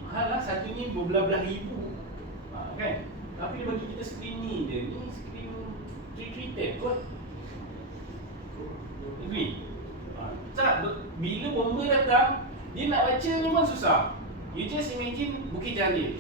mahal lah, satu ni berbelah-belah ribu kan? Tapi dia bagi kita screen ni je, ni screen 310 kot. Agree? Tak, bila bomba datang, dia nak baca memang susah. You just imagine Bukit Jalil.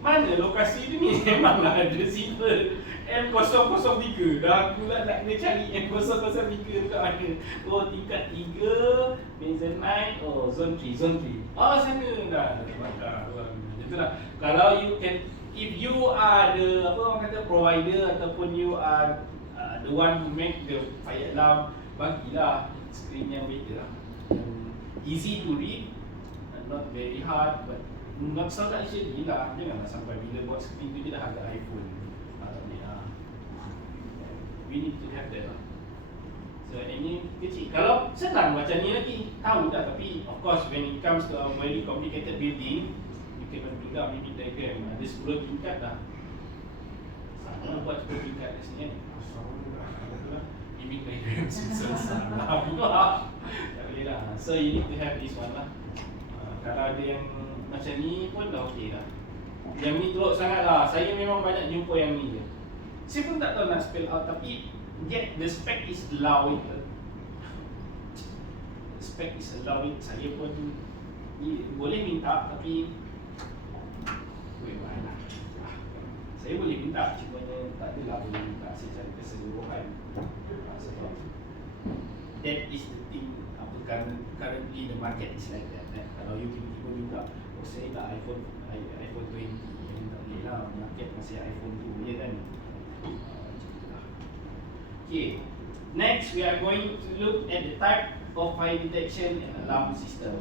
Mana lokasi dia ni? Memanglah ada simple M003. Dah aku lah nak kena cari M003 dekat mana. Oh, tingkat 3, mezzanine, oh zone 3. Oh, sana dah terbakar. Itulah. Kalau you can, if you are the apa orang kata provider ataupun you are the one who make the fire alarm, bagilah screen yang better lah. Easy to read, not very hard, but not sangat actually lah. Janganlah sampai bila buat screen tu je dah agak iPhone. We need to have that lah. So ini kecil. Kalau senang macam ni lagi, tahu dah, tapi of course when it comes to a very complicated building, you cannot do that limit diagram. Ada 10 tingkat dah. Sama buat 10 tingkat kat sini kan. Limit diagram susah lah pula. Tak boleh lah. So you need to have this one lah. Kalau ada yang macam ni pun dah okey dah. Yang ni teruk sangat lah. Saya memang banyak jumpa yang ni je. Saya pun tak tahu nak spell out, tapi yet the spec is allow it. Spec is allow it. Saya pun boleh minta, tapi saya boleh minta, cuma tak adalah boleh minta secara keseluruhan. Sebab that is the thing. Currently the market is like that. Kalau you tiba-tiba minta, oh saya nak iPhone 20, yang tak boleh lah, market masih iPhone 2 je kan. Okay, next we are going to look at the type of fire detection and alarm system.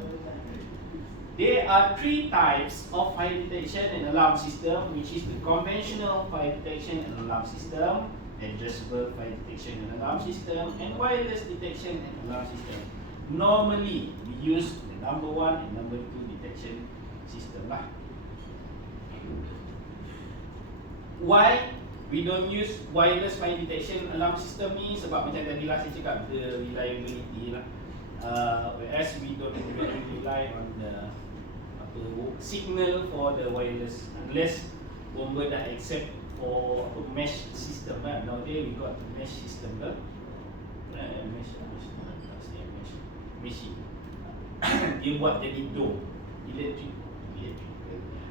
There are 3 types of fire detection and alarm system, which is the conventional fire detection and alarm system, addressable fire detection and alarm system, and wireless detection and alarm system. Normally, we use the number 1 and number 2 detection system lah. Why we don't use wireless fire detection alarm system ni? Sebab macam tadilah saya cakap, the reliability lah. Whereas we don't really rely on the signal for the wireless, unless bomba dah accept for mesh system lah. Nowadays we got the mesh system lah. Machine. Dia buat jadi dome, electric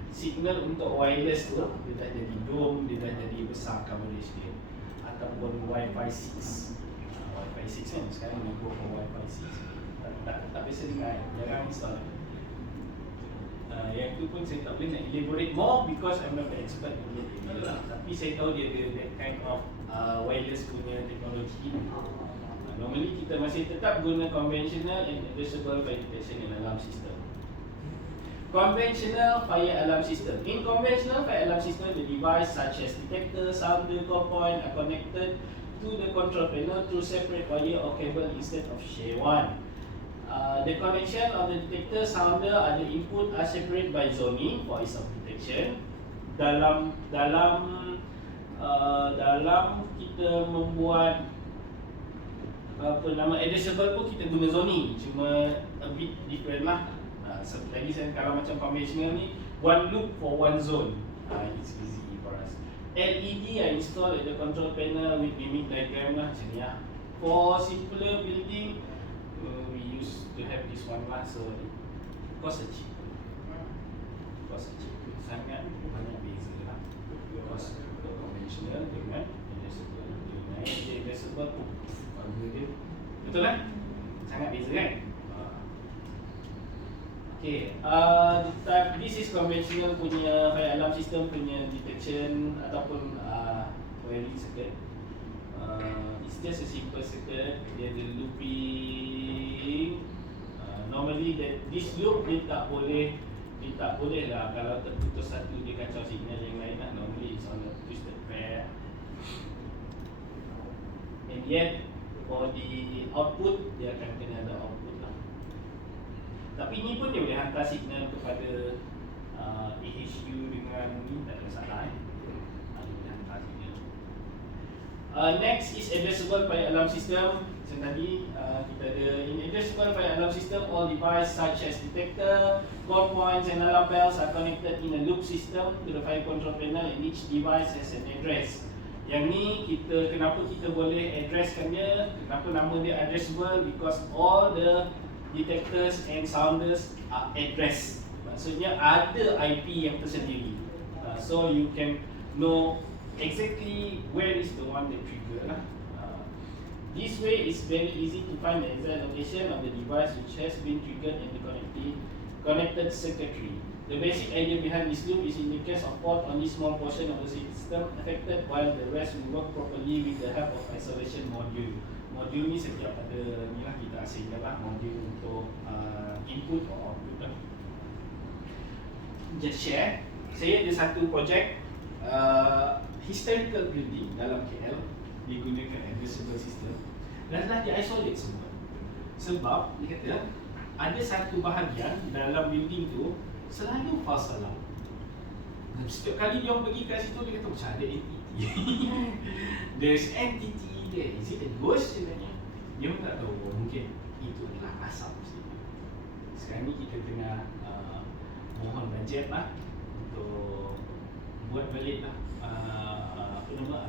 signal untuk wireless tu, dia dah jadi dome, dia dah jadi besar coverage dia. Ataupun Wi-Fi 6. Wi-Fi 6 kan, sekarang we go for Wi-Fi 6. Tak biasa dengar, jarang install. Yang tu pun saya tak boleh nak elaborate more because I'm not the expert in that area lah. Tapi saya tahu dia ada that kind of wireless punya teknologi. Normally kita masih tetap guna conventional and addressable fire detection and alarm system. Conventional fire alarm system. In conventional fire alarm system, the device such as detector, sounder, call point are connected to the control panel through separate wire or cable instead of share one. The connection of the detector, sounder and the input are separated by zoning for ease of detection. Dalam kita membuat addressable pun kita guna zoning, cuma a bit different lah. Lagi kalau macam conventional ni, one loop for one zone. It's easy for us. LED are installed at the control panel with limit diagram lah, macam ni lah. For simpler building, we used to have this one lah, so it cost a cheap. Sangat banyak beza lah. Cost conventional dengan addressable. Addressable dia, betul kan? Sangat beza kan? Okay, this is conventional punya fire alarm system punya detection ataupun wiring circuit. It's just a simple circuit. Dia ada looping. Normally this loop dia tak boleh lah, kalau terputus satu dia kacau signal yang lain lah. Normally it's on a twisted pair. And yet for the output, dia akan kena ada output lah. Tapi ni pun dia boleh hantar signal kepada AHU dengan ni, tak ada masalah dia boleh hantar signal. Next is addressable fire alarm system. Macam tadi kita ada in addressable fire alarm system, all devices such as detector, call points and alarm bells are connected in a loop system to the fire control panel, and each device has an address. Yang ni kenapa kita boleh addresskan dia, kenapa nama dia addressable, because all the detectors and sounders are addressed. Maksudnya ada IP yang tersendiri. So you can know exactly where is the one that trigger lah. This way is very easy to find the exact location of the device which has been triggered and the connected circuitry. The basic idea behind this loop is in the case of fault on this small portion of the system affected, while the rest will work properly with the help of isolation module. Module ni setiap ada ni lah, kita asingkan lah module untuk input or output lah. Just share, saya ada satu projek historical building dalam KL digunakan addressable system dan dah di-isolate semua. Sebab dia kata ada satu bahagian dalam building tu selalu false alarm. Setiap kali dia orang pergi kat situ, dia kata macam ada entity. There's entity there. Is it a ghost sebenarnya? Dia pun tak tahu. Mungkin itu adalah asap sebenarnya. Sekarang ni kita tengah mohon bajet lah untuk buat balik lah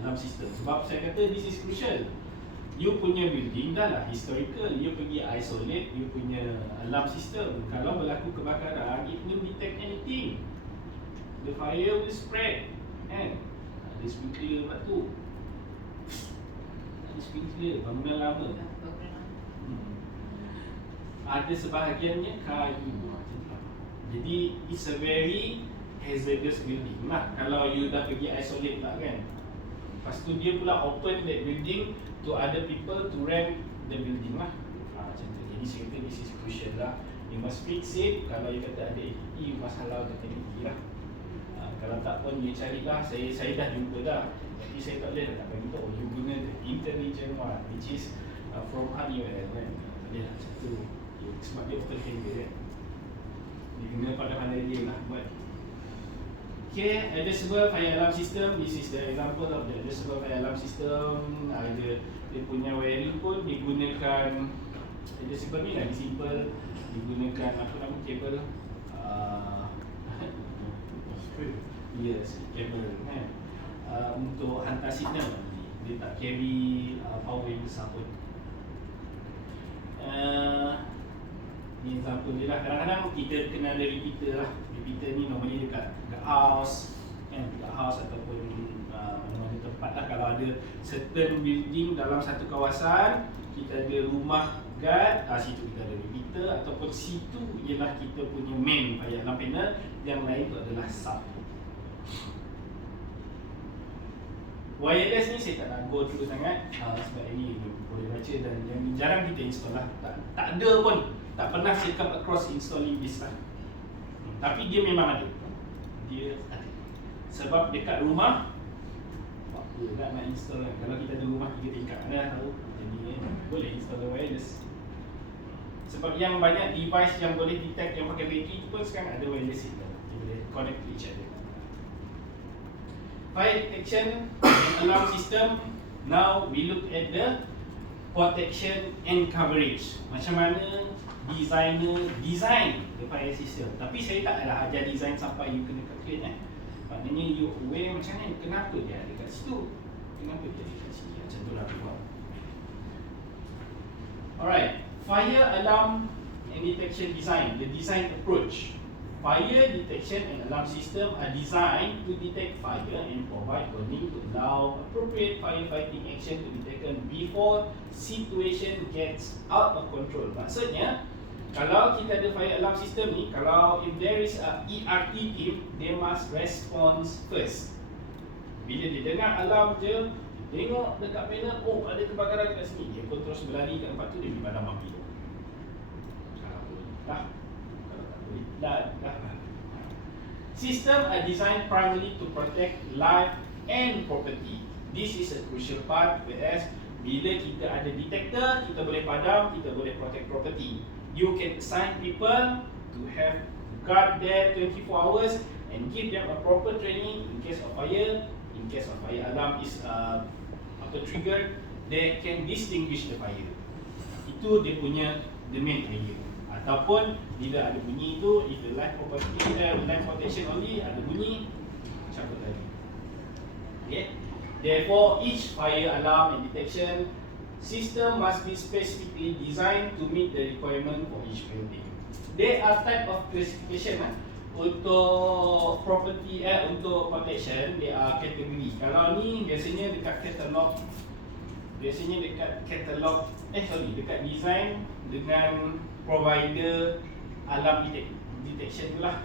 alarm system. Sebab saya kata this is crucial. You punya building dah lah historical, you pergi isolate you punya alarm system. Kalau berlaku kebakaran, it will detect anything. The fire will spread, kan? Ada sprinkler pula tu. Ada sprinkler, bangunan lama. Ada sebahagiannya kayu. Jadi it's a very hazardous building lah. Kalau you dah pergi isolate lah kan. Lepas tu dia pula open that building to other people to rent the building lah. Macam tu. Jadi saya kata this is crucial lah. You must fix it. Kalau you kata ada APT, you must halal the APT lah. Kalau tak pun you carilah. Saya dah jumpa dah. Tapi saya tak boleh tak bagi tahu. You guna the intelligent one, which is from Honeywell kan. Tak boleh lah macam tu. Sebab dia open handle kan. Dia guna pada pandai dia lah buat. Okay, addressable fire alarm system. This is the example of the addressable fire alarm system. Dia punya wiring pun digunakan addressable ni lagi simple. Digunakan apa nama kabel? Yes, kabel kan. Untuk hantar signal. Dia tak carry power yang besar pun. Ni example dia lah. Kadang-kadang kita kena ada repeater lah. Repeater ni normally dekat house kan, dekat house ataupun mana-mana tempat lah. Kalau ada certain building dalam satu kawasan, kita ada rumah guard, situ kita ada repeater. Ataupun situ ialah kita punya main fire alarm panel. Yang lain tu adalah sub. Wireless ni saya tak nak go through sangat sebab ini boleh baca dan yang jarang kita install lah. Tak ada pun, tak pernah saya come across installing this lah. Tapi dia memang ada. Dia ada. Sebab dekat rumah apa nak install kan. Kalau kita ada rumah 3 tingkat mana tahu. Jadi boleh install wireless. Sebab yang banyak device yang boleh detect yang pakai bateri pun sekarang ada wireless signal. Dia boleh connect to each other. Fire detection and alarm system. Now we look at the protection and coverage. Macam mana designer design the fire system. Tapi saya tak adalah ajar design sampai you kena calculate kan. Maknanya you aware macam mana, kenapa dia ada kat situ, kenapa dia ada kat sini. Macam tu lah buat. Alright, fire alarm and detection design. The design approach. Fire detection and alarm system are designed to detect fire and provide warning to allow appropriate firefighting action to be taken before situation gets out of control. Maksudnya, kalau kita ada fire alarm system ni, kalau if there is a ERT team, they must respond first. Bila dia dengar alarm je, tengok dekat panel, oh ada kebakaran dekat sini, dia pun terus berlari ke tempat tu, dia pergi padam api. System are designed primarily to protect life and property. This is a crucial part, whereas bila kita ada detector, kita boleh padam, kita boleh protect property. You can assign people to have guard there 24 hours and give them a proper training in case of fire. In case of fire alarm is triggered, they can distinguish the fire. Itu dia punya the main idea. Ataupun bila ada bunyi itu, if the life protection only ada bunyi, cabut lagi. Okay. Therefore, each fire alarm and detection system must be specifically designed to meet the requirement for each building. There are type of classification untuk property untuk protection. There are category. Kalau ni biasanya dekat catalog, dekat design dengan provider alarm detection tu lah.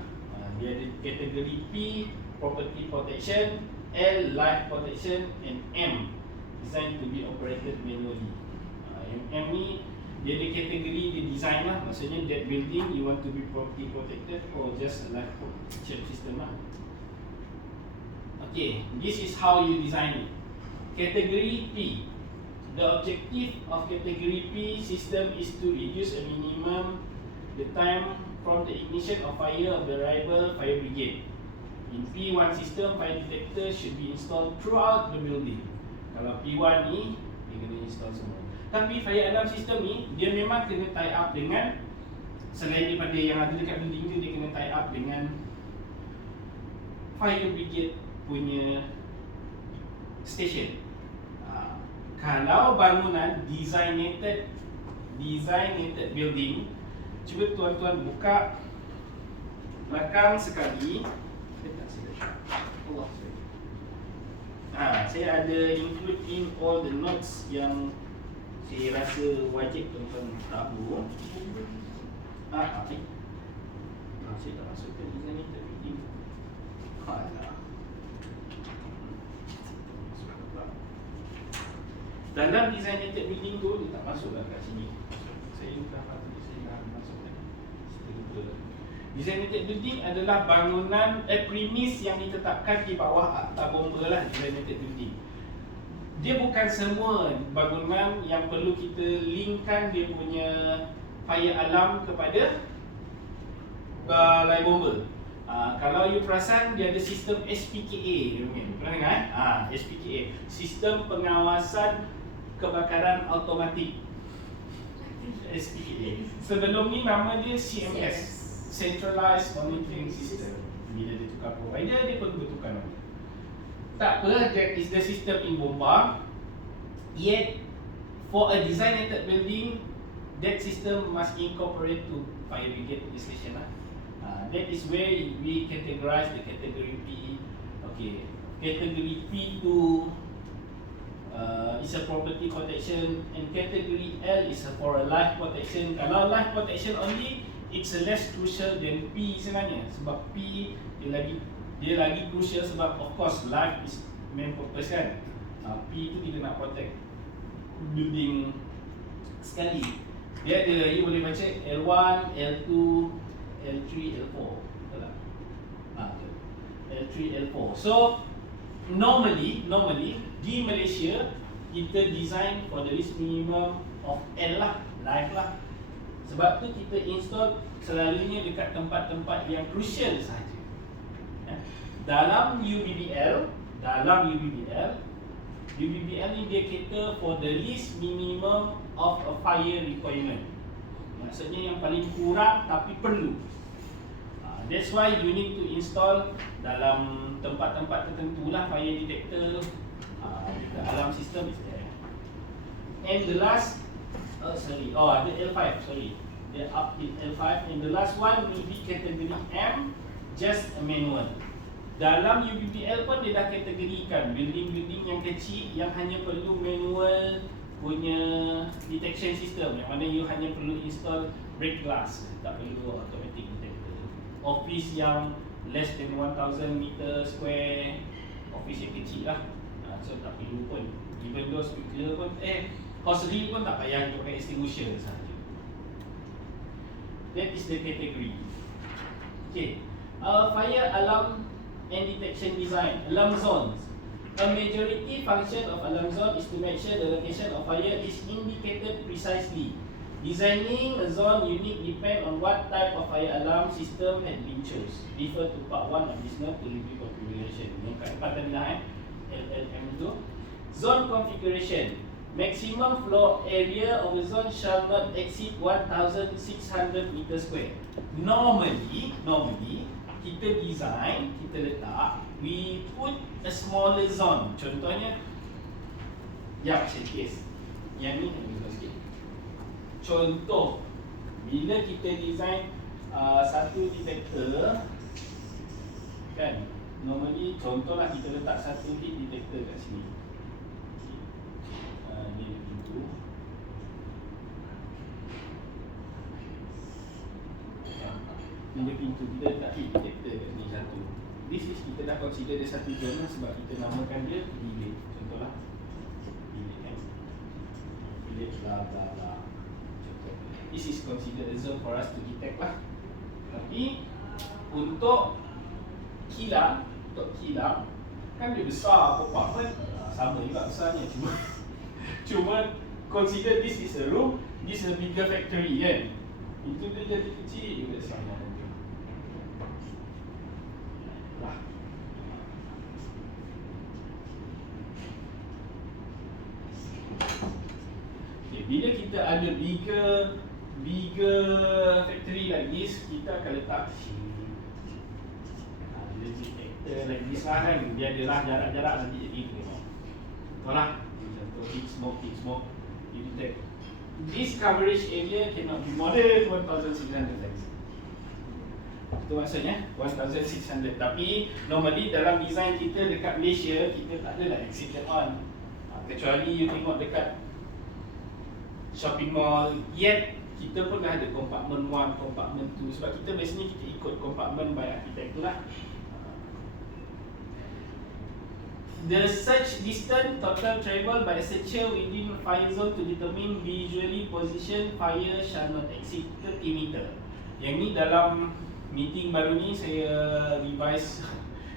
Dia ada kategori P, property protection, L, life protection, and M, designed to be operated manually. Yang M ni dia ada kategori dia design lah. Maksudnya that building you want to be property protected or just a life protection system lah. Okay, this is how you design it. Category P. The objective of category P system is to reduce a minimum the time from the ignition of fire of the arrival fire brigade. In P1 system, fire detector should be installed throughout the building. Kalau P1 ni, dia kena install semua. Tapi fire alarm system ni, dia memang kena tie up dengan, selain daripada yang ada dekat building tu, dia kena tie up dengan fire brigade punya station. Kalau bangunan designated building, cuba tuan-tuan buka belakang sekali. Saya ada include in all the notes yang saya rasa wajib tuan-tuan tahu. Saya tak masukkan designated building. Dalam designated building tu dia tak masuk lah kat sini. Saya dah patut saya dah masukkan. Saya lupa. Designated building adalah bangunan premis yang ditetapkan di bawah akta bomba lah, designated building. Dia bukan semua bangunan yang perlu kita linkkan dia punya fire alarm kepada balai bomba. Kalau you perasan dia ada sistem SPKA, pernah dengar? SPKA, sistem pengawasan kebakaran automatik. SPKA. Sebelum ni nama dia CMS, Centralized Monitoring System. Bila dia tukar provider, dia pun bertukar nama. Tak apa, that is the system in bomba. Yet, for a designated building, that system must incorporate to fire brigade station lah. That is where we categorize the category P. Okay, category P2 is a property protection, and category L is for a life protection. Kalau life protection only, it's less crucial than P sebenarnya. Sebab P dia lagi crucial sebab of course life is main purpose kan. P tu kita nak protect building sekali. Dia ada, you boleh baca L1, L2, L3, L4. Betul tak? L3, L4. So normally di Malaysia kita design for the least minimum of L lah, life lah. Sebab tu kita install selalunya dekat tempat-tempat yang crucial sahaja. Dalam UBBL ni dia cater for the least minimum of a fire requirement. Maksudnya yang paling kurang tapi perlu. That's why you need to install dalam tempat-tempat tertentu lah fire detector. The alarm system is there. And the last, ada L5, they're up in L5. And the last one will be category M, just a manual. Dalam UBBL pun dia dah kategorikan building-building yang kecil yang hanya perlu manual punya detection system, yang mana you hanya perlu install break glass, tak perlu automatic detector. Office yang less than 1000 meter square, office yang kecil lah, so tak perlu pun. Even though sprinkler pun, house reel pun tak payah untuk pakai extinguisher sahaja. That is the category. Okay, fire alarm and detection design. Alarm zones. A majority function of alarm zone is to make sure the location of fire is indicated precisely. Designing a zone unique depend on what type of fire alarm system had been chosen. Refer to part 1 of this note to review configuration. Yang kat depan tadi lah LLM tu. Zone configuration. Maximum floor area of the zone shall not exceed 1600 meter square. Normally kita design, kita letak, we put a smaller zone. Contohnya, case. Yang ni kita sikit. Contoh, bila kita design satu detektor, kan, normally contohlah kita letak satu heat detector kat sini. Ni ada pintu. Ni ada pintu, kita letak heat detector kat sini satu. This is kita dah consider dia satu zone sebab kita namakan dia bilik. Contohlah bilik kan, bilik bla bla bla. This is considered a zone for us to detect lah. Tapi untuk kilang kan dia besar, kopak pun sama juga besarnya, cuma consider this is a room, this is a bigger factory kan. Itu dia jadi kecil juga sama tu. Lah. Okay, bila kita ada bigger factory like this, kita akan letak legit actor like this lah kan. Dia adalah jarak-jarak nanti jadi tengok. Betul lah. Contoh heat smoke, you detect. This coverage area cannot be more than 1,600 lux. Itu maksudnya 1,600. Tapi normally dalam design kita dekat Malaysia, kita tak ada lah exceed that one. Kecuali you tengok dekat shopping mall, yet kita pun dah ada compartment 1, compartment 2. Sebab kita biasanya kita ikut compartment by architect tu lah. The search distance total travel by a searcher within fire zone to determine visually position fire shall not exceed 30 meter. Yang ni dalam meeting baru ni saya revise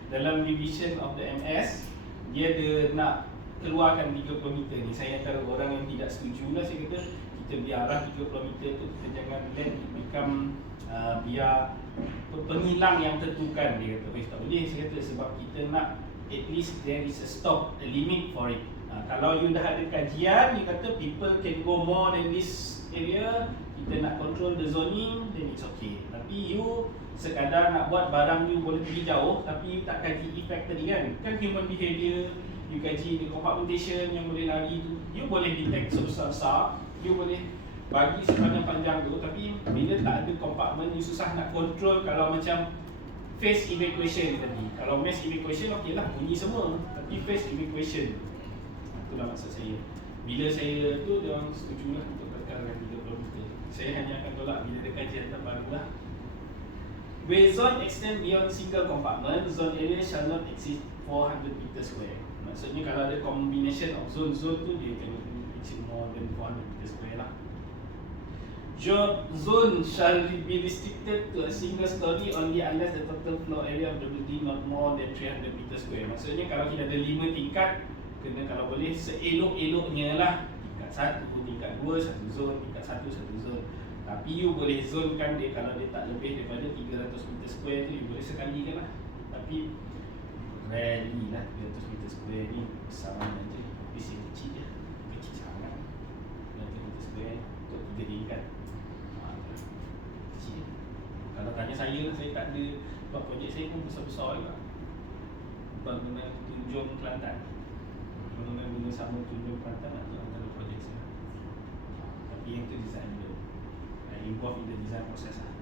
dalam revision of the MS. Dia ada nak keluarkan 30 meter ni. Saya antara orang yang tidak setuju lah. Saya kata kita biarlah 30 meter tu, kita jangan let it become biar penghilang yang tentukan. Dia kata tak boleh. Saya kata sebab kita nak at least there is a stop, a limit for it. Kalau you dah ada kajian, you kata people can go more than this area, kita nak control the zoning, then it's okay. Tapi you sekadar nak buat barang you boleh pergi jauh, tapi you tak kaji effect tadi kan. Kan human behaviour, you kaji the compartmentation yang boleh lari tu, you boleh detect sebesar-besar, you boleh bagi sepanjang-panjang tu, tapi bila tak ada compartment, you susah nak control. Kalau macam phase evacuation tadi, kalau mass evacuation okey lah, bunyi semua. Tapi phase evacuation, itulah maksud saya. Bila saya tu, dia orang setuju lah untuk kekalkan 30 meter. Saya hanya akan tolak bila ada kajian terbaru lah. Where zone extend beyond single compartment, zone area shall not exceed 400 meter square. Maksudnya kalau ada combination of zone-zone tu, dia akan exceed more than 400 meter square lah. Job zone shall be restricted to a single story only unless the total floor area of the building not more than 300 meter square. Maksudnya kalau kita ada 5 tingkat, kena kalau boleh seelok-eloknya lah. Tingkat 1, tingkat 2, satu zone, tingkat 1, satu zone. Tapi you boleh zonekan dia kalau dia tak lebih daripada 300 meter square tu, you boleh sekali kan lah. Tapi rarely lah 300 meter square ni besar mana je. Besi kecil je, kecil sangat 300 meter square untuk 3 tingkat. Kalau tanya saya lah, saya tak ada. Sebab projek saya pun besar-besar juga. Bangunan Tunjung Kelantan, bangunan sama Tunjung Kelantan itu antara projek saya. Tapi yang tu design dulu, involved in the design process lah.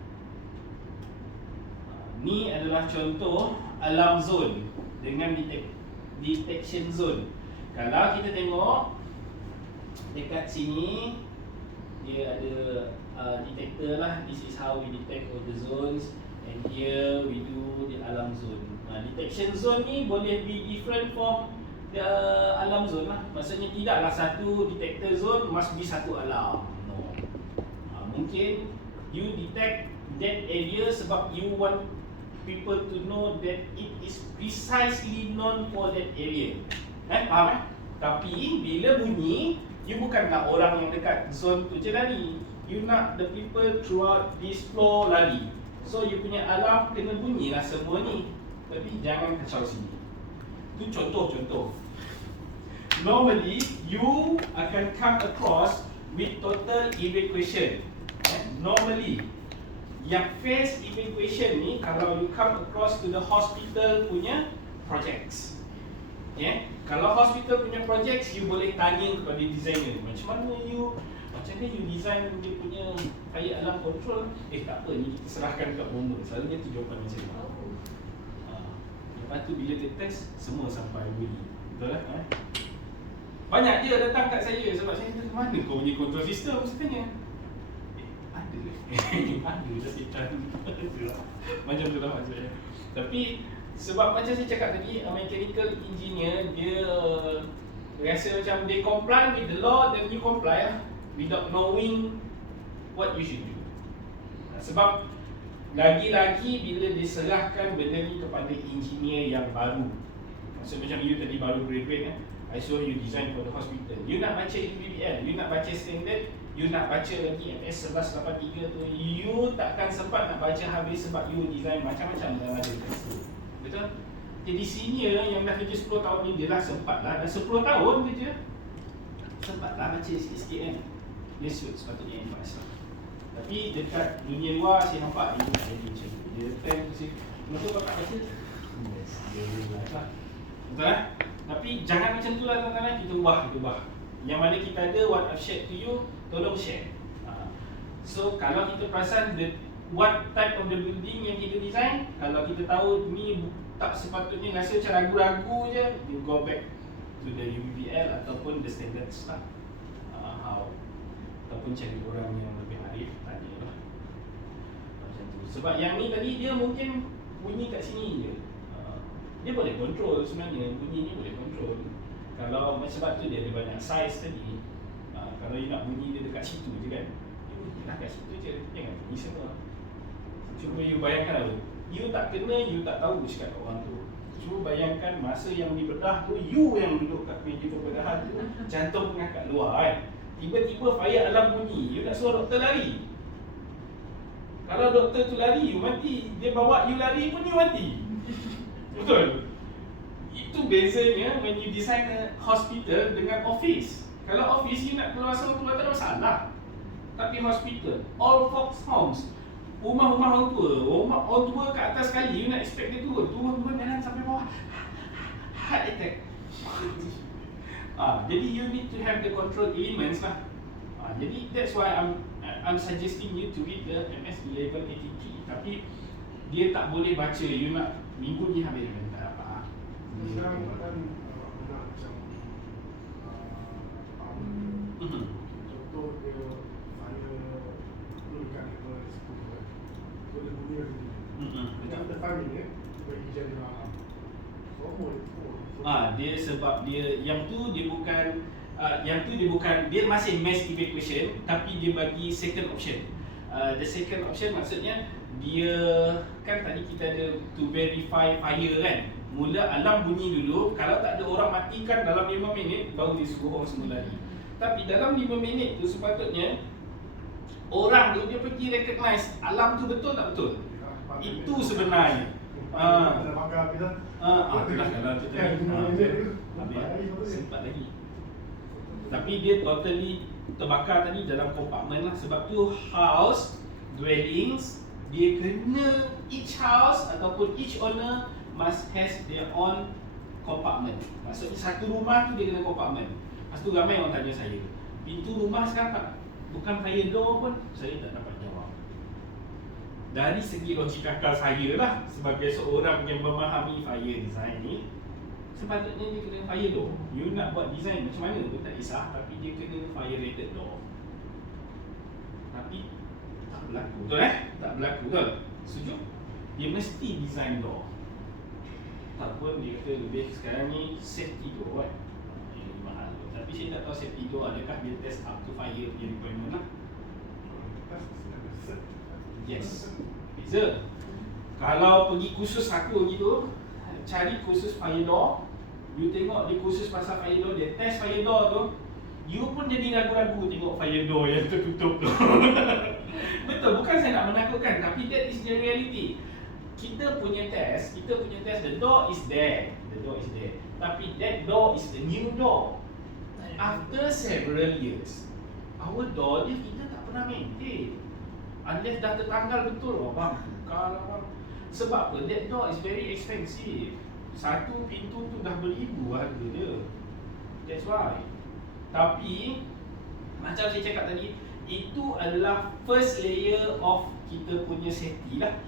Ni adalah contoh alarm zone dengan detection zone. Kalau kita tengok dekat sini, dia ada detector lah. This is how we detect all the zones. And here we do the alarm zone. Detection zone ni boleh be different from the alarm zone lah. Maksudnya tidaklah satu detector zone must be satu alarm. No. Mungkin you detect that area sebab you want people to know that it is precisely known for that area. Faham? Tapi bila bunyi, you bukan nak orang yang dekat zone tu je lari. You nak the people throughout this floor lari. So you punya alarm kena bunyi lah semua ni. Tapi jangan kacau sini. Itu contoh-contoh. Normally you akan come across with total evacuation. Normally yang phase evacuation ni, kalau you come across to the hospital punya projects, kalau hospital punya projects, you boleh tanya kepada designer, macam mana you design dia punya fire alarm control. Tak apa, ni kita serahkan kat bomber. Selalunya tu jawapan macam tu. Lepas tu bila dia test, semua sampai bunyi. Betul lah? Banyak dia datang kat saya sebab saya kata, mana kau punya control system? Saya tanya, ada ke? Ada dah setan. Macam tu lah maksudnya. Tapi sebab macam saya cakap tadi, mechanical engineer, dia rasa macam they comply with the law, then you comply lah, without knowing what you should do. Sebab lagi-lagi bila diserahkan benda ni kepada engineer yang baru. Maksud macam you tadi baru graduate I suruh you design for the hospital. You nak baca UBBL, you nak baca standard, you nak baca lagi MS 1183 tu, you takkan sempat nak baca habis sebab you design macam-macam dalam ada kat situ. Betul? Jadi senior yang dah kerja 10 tahun ni, dia dah sempat lah, dah 10 tahun kerja, sempat lah baca sikit-sikit kan. Dia sepatutnya advance lah. Tapi dekat dunia luar saya nampak dia tak jadi macam tu. Dia time tu saya, kenapa bapak baca? Yes, dia lah. Betul lah? Tapi jangan macam tu lah tuan-tuan, kita ubah. Yang mana kita ada, what I've shared to you, tolong share. So kalau kita perasan what type of the building yang kita design, kalau kita tahu ni tak sepatutnya, rasa macam ragu-ragu je, you go back to the UBBL ataupun the standards lah. How ataupun cari orang yang lebih arif, tanya lah macam tu. Sebab yang ni tadi dia mungkin bunyi kat sini je, dia boleh control sebenarnya, bunyi ni boleh control. Kalau sebab tu dia ada banyak size tadi. Kalau you nak bunyi dia dekat situ je kan, you bunyilah kat situ je, jangan bunyi semua. Cuba you bayangkan lah, you tak kena, you tak tahu cakap kat orang tu. Cuba bayangkan masa yang dibedah tu, you yang duduk kat meja pembedahan tu, jantung tengah kat luar kan, tiba-tiba fire alarm bunyi, you nak suruh doktor lari. Kalau doktor tu lari, you mati. Dia bawa you lari pun you mati. Betul? Itu bezanya when you design a hospital dengan office. Kalau office you nak keluar tak ada masalah. Tapi hospital, all folks homes, rumah-rumah orang tua, orang tua kat atas sekali, you nak expect dia turun jalan sampai bawah, heart attack. Jadi you need to have the control elements lah. Jadi that's why I'm suggesting you to read the MS 1183. Tapi dia tak boleh baca, you nak minggu ni habis tak apa. Sekarang kan nak macam contoh dia fire perlu dekat level 10 kan, so dia bunyi lagi. Macam ada 5 minit bagi jadi alarm. Dia sebab dia yang tu dia bukan dia masih mass evacuation, tapi dia bagi second option. The second option maksudnya dia kan tadi kita ada to verify fire kan. Mula alarm bunyi dulu, kalau tak ada orang matikan dalam 5 minit baru dia suruh orang semua lari. Tapi dalam 5 minit tu sepatutnya orang tu dia pergi recognize alarm tu betul tak betul. Itu sebenarnya. Ada pakai habis lah. Itulah kalau tu tadi. Sempat lagi. Tapi dia totally terbakar tadi dalam kompartmen lah. Sebab tu house, dwellings, dia kena each house ataupun each owner must has their own compartment. Maksudnya satu rumah tu dia kena compartment. Lepas tu ramai orang tanya saya, pintu rumah sekarang tak, bukan fire door pun, saya tak dapat jawab. Dari segi logik akal saya lah, sebagai seorang yang memahami fire design ni, sepatutnya dia kena fire door. You nak buat design macam mana pun tak kisah, tapi dia kena fire rated door. Tapi tak berlaku, betul tak berlaku, betul? Setuju? Dia mesti design door. Tak pun dia kata lebih sekarang ni safety door kan, yang lebih mahal. Tapi saya tak tahu safety door adakah dia test up to fire punya requirement lah. Yes, beza. Kalau pergi kursus aku gitu, cari kursus fire door, you tengok dia kursus pasal fire door, dia test fire door tu, you pun jadi ragu-ragu tengok fire door yang tertutup tu. Betul, bukan saya nak menakutkan, tapi that is the reality. Kita punya test, the door is there, tapi that door is the new door. After several years, our door dia kita tak pernah maintain. Unless dah tertanggal betul, bang, buka bang. Sebab apa? That door is very expensive. Satu pintu tu dah beribu harga dia. That's why. Tapi macam saya cakap tadi, itu adalah first layer of kita punya safety lah.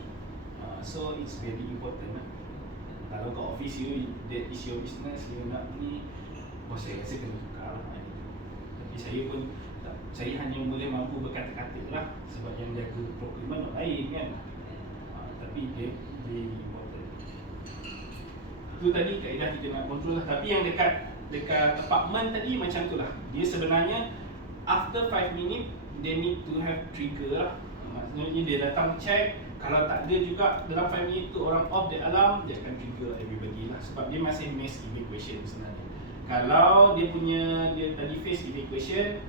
So it's very important lah. Kalau kat office you, that is your business, you nak ni, bos saya rasa kena tukar lah. Tapi saya pun saya hanya boleh mampu berkata-kata lah, sebab yang jaga procurement orang lain kan. Tapi dia very important. Itu tadi kaedah kita nak control lah. Tapi yang dekat apartment tadi macam tu lah. Dia sebenarnya after 5 minit they need to have trigger lah. Maksudnya dia datang check, kalau tak ada juga dalam 5 minit tu orang off the alarm, dia akan trigger everybody lah. Sebab dia masih mass evacuation sebenarnya. Kalau dia tadi phase evacuation,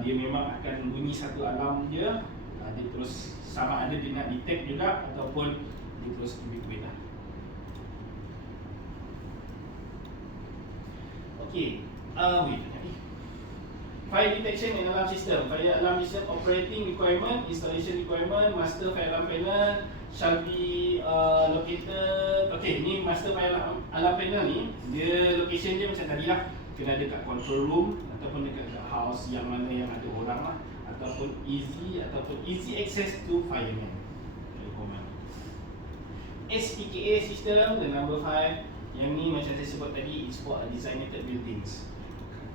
dia memang akan bunyi satu alarm dia. Dia terus sama ada dia nak detect juga ataupun dia terus evacuate lah. Okay, fire detection and alarm system. Fire alarm system operating requirement, installation requirement, master fire alarm panel shall be located. Okay, ni master fire alarm panel ni, dia location dia macam tadi lah, kena ada kat control room ataupun dekat house yang mana yang ada orang lah, ataupun easy access to fireman. SPKA system, the number 5. Yang ni macam saya sebut tadi, it's for designated buildings.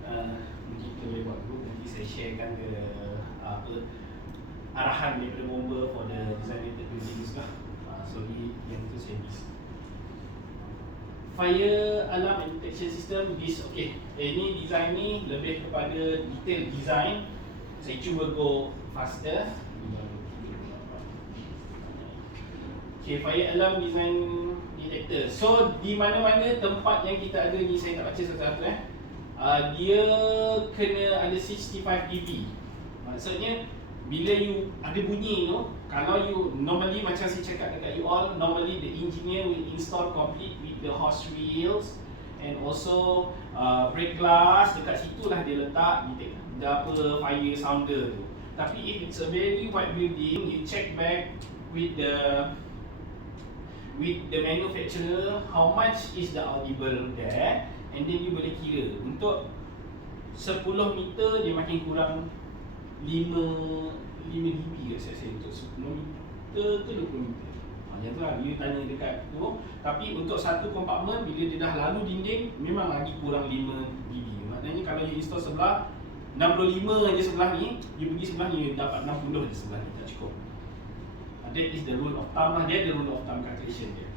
Mungkin kita boleh buat group, nanti saya sharekan ke arahan daripada bomba for the designated buildings lah. So yang tu saya bis. Fire alarm and detection system, this okay. Ini design ni lebih kepada detail design. Saya cuba go faster. Okay, fire alarm design detector. So di mana-mana tempat yang kita ada ni, saya tak baca satu-satu dia kena ada 65 dB. Maksudnya bila you ada bunyi tu, kalau you normally macam saya cakap dekat you all, normally the engineer will install complete with the hose reels and also brake glass. Dekat situlah dia letak apa fire sounder tu. Tapi if it's a very wide building, you check back with the manufacturer how much is the audible there, and then you boleh kira. Untuk 10 meter dia makin kurang 5 dB ke saya untuk 10 meter ke 20 meter. Yang tu lah, you tanya dekat tu. Tapi untuk satu kompartmen, bila dia dah lalu dinding, memang lagi kurang 5 dB. Maknanya kalau you install sebelah 65 je sebelah ni, you pergi sebelah ni, you dapat 60 je sebelah ni, tak cukup. That is the rule of thumb lah, dia ada rule of thumb calculation dia.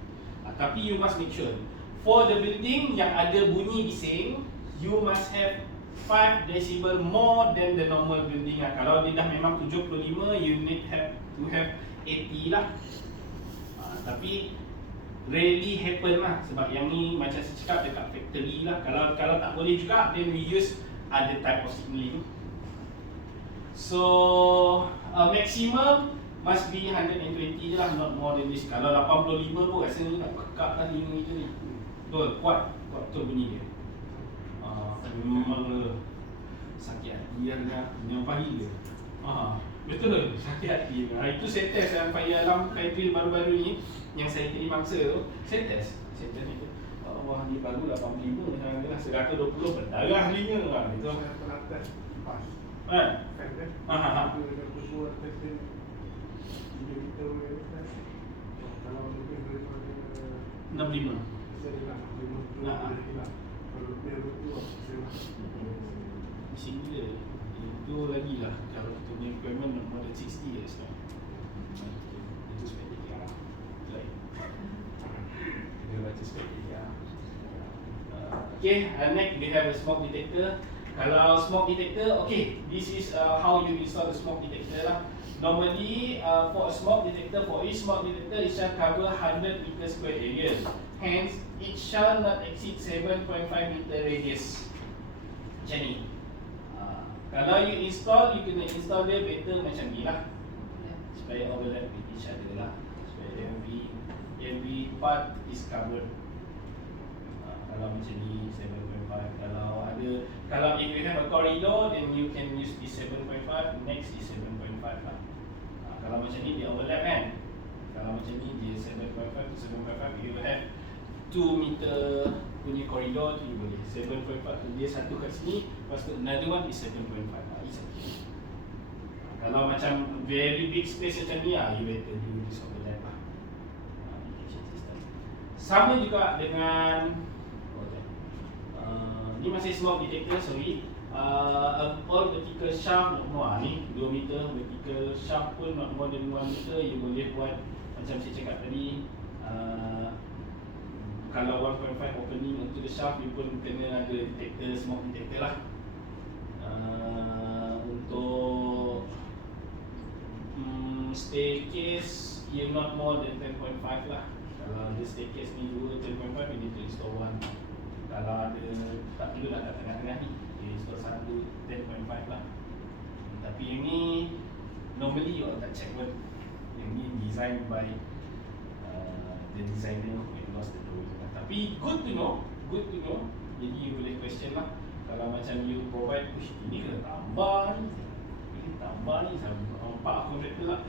Tapi you must make sure, for the building yang ada bunyi bising, you must have 5 decibel more than the normal building lah. Kalau dia dah memang 75, you need to have 80 lah. Tapi rarely happen lah, sebab yang ni macam saya cakap dekat factory lah. Kalau tak boleh juga, then we use other type of signaling. So maximum must be 120 je lah, not more than this. Kalau 85 pun rasanya nak pekak lah telinga kita ni. Betul, kuat betul bunyi dia. Memang sakit hati lah, menyampahi dia. Betul, sakit hati. Itu saya test yang fire alarm fire drill baru-baru ni, yang saya terima mangsa tu, saya test ni tu. Wah, ni baru 85 macam lah, 120 berdarah telinga lah. Itu Saya pernah test pas. kan? Kan kan? Ha. Dia bersuara test dia. Dia kita boleh test. Kalau lebih daripada 65. saya nak 50 boleh hilang. Kalau lebih daripada tu, saya nak. Bising gila. Itu lagi lah, kalau kita punya requirement more than 60 years kan. Itu spek dia lah. Dia baca spek dia. Okay, next we have a smoke detector. Kalau smoke detector, okay, this is how you install the smoke detector lah. Normally, for a smoke detector, for each smoke detector, it shall cover 100 meter square area. Hence, it shall not exceed 7.5 meter radius. Macam ni. Kalau you install, you kena install dia better macam ni lah, supaya overlap with each other lah, supaya every part is covered. Kalau macam ni 7.5. Kalau if you have a corridor, then you can use this 7.5. Next is 7.5 lah. Kalau macam ni dia overlap kan. Kalau macam ni dia 7.5 to 7.5. You have 2 meter punya koridor tu boleh 7.5 tu dia satu kat sini, lepas tu another one is 7.5. Kalau macam very big space macam ni you better do this overlap lah. Sama juga dengan ni masih smoke detector, sorry. All vertical shaft not more ni 2 meter, vertical shaft pun not more than 1 meter. You boleh buat macam saya cakap tadi, kalau 1.5 opening untuk the shaft, you pun kena ada detector, smoke detector lah. Untuk staircase, you not more than 10.5 lah. Kalau the staircase ni 10.5, you need to install one. Kalau ada, tak perlu lah kat tengah-tengah ni, dia install satu 10.5 lah. Tapi yang ni normally orang tak check pun. Yang ni designed by the designer who lost the drawing. Tapi good to know. Jadi you boleh question lah. Kalau macam you provide, ini kena tambah ni, sampai kontraktor lah,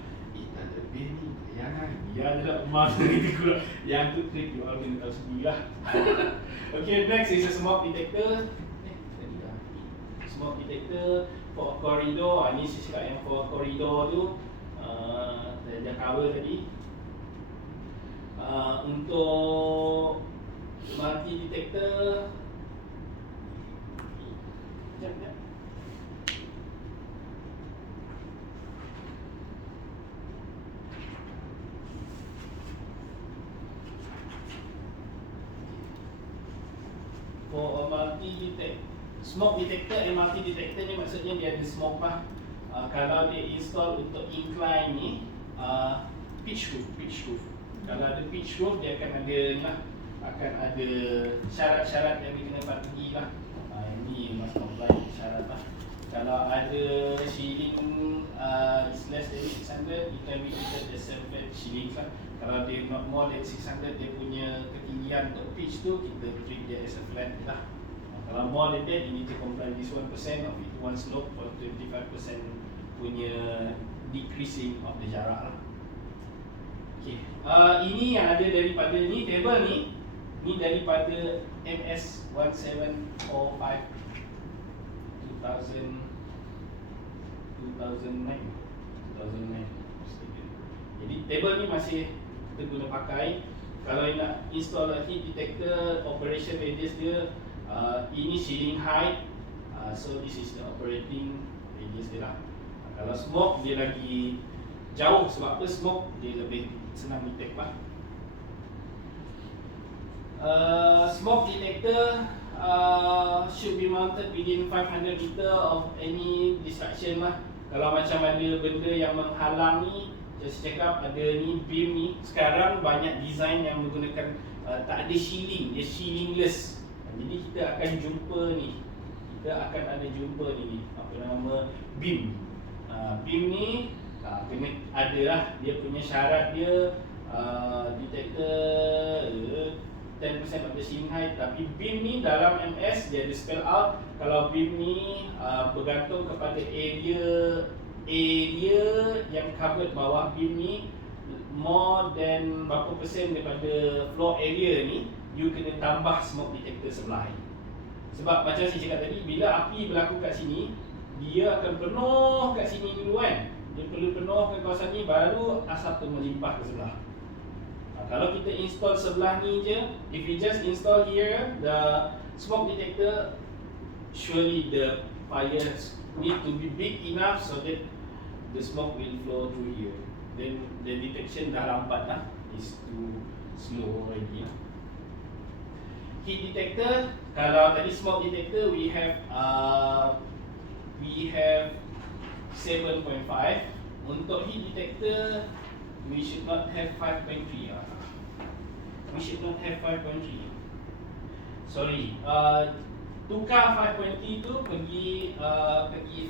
tak lebih ni, jangan, biar je lah masa ni kurang. Yang tu trick you all kena tahu sendiri lah. Okay, next is a smoke detector. Smoke detector for corridor. Ni saya cakap yang for corridor tu dah cover tadi. Untuk multi detector, sekejap. For a smoke detector, multi detector ni maksudnya dia ada smoke lah. Kalau dia install untuk incline ni, pitch roof. Kalau ada pitch roof, dia akan ada ni lah, akan ada syarat-syarat yang dia kena patuhi lah. Ini must comply syarat lah. Kalau ada ceiling is less than 600, it can be treated as self-fed ceiling lah. Kalau dia not more than 600, dia punya ketinggian untuk pitch tu, kita treat dia as a flat lah. Kalau more than that, you need to comply this 1% of it one slope for 25% punya decreasing of the jarak lah. Okay. Ini yang ada daripada ni, table ni daripada MS 1745 2009. Jadi table ni masih kita guna pakai. Kalau nak install a heat detector, operation radius dia ini ceiling height, so this is the operating radius dia lah. Kalau smoke dia lagi jauh, sebab apa? Smoke dia lebih senang detect lah. Smoke detector should be mounted within 500 meter of any distraction lah. Kalau macam ada benda yang menghalang ni, just cakap ada ni beam ni. Sekarang banyak design yang menggunakan tak ada shielding, dia shieldingless. Jadi kita akan jumpa ni, apa nama, beam. Beam ni kena ada lah, dia punya syarat dia detector 10% of the ceiling height. Tapi beam ni dalam MS dia ada spell out. Kalau beam ni bergantung kepada area yang covered bawah beam ni more than berapa persen daripada floor area ni, you kena tambah smoke detector sebelah ni. Sebab macam saya cakap tadi, bila api berlaku kat sini, dia akan penuh kat sini dulu kan. Dia perlu penuhkan kawasan ni, baru asap tu melimpah ke sebelah. Kalau kita install sebelah ni je, if we just install here the smoke detector, surely the fire need to be big enough so that the smoke will flow through here. Then the detection dah lambat lah, is too slow already lah. Heat detector, kalau tadi smoke detector we have 7.5. Untuk heat detector we should not have 5.3. We should not have 5.3. Sorry, tukar 5.3 tu pergi 5.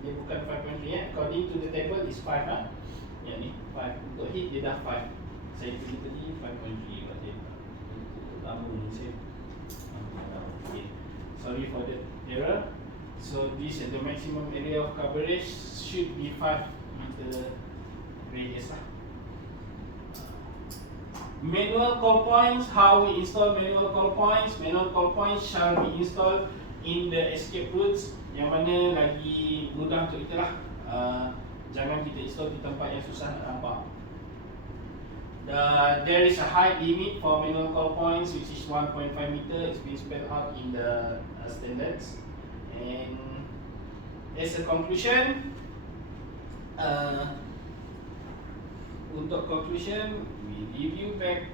Dia bukan 5.3 ya. According to the table is 5 lah. Yang ni 5. Untuk heat dia dah 5. Saya tulis tadi 5.3 macam lama ni saya. Okay. Sorry for the error. So this is the maximum area of coverage should be 5 meter radius lah. Manual call points, how we install manual call points. Manual call points shall be installed in the escape routes, yang mana lagi mudah untuk kita lah. Jangan kita install di tempat yang susah nak nampak. There is a height limit for manual call points, which is 1.5 meter. It's been spelled out in the standards. And as a conclusion, untuk conclusion, we review back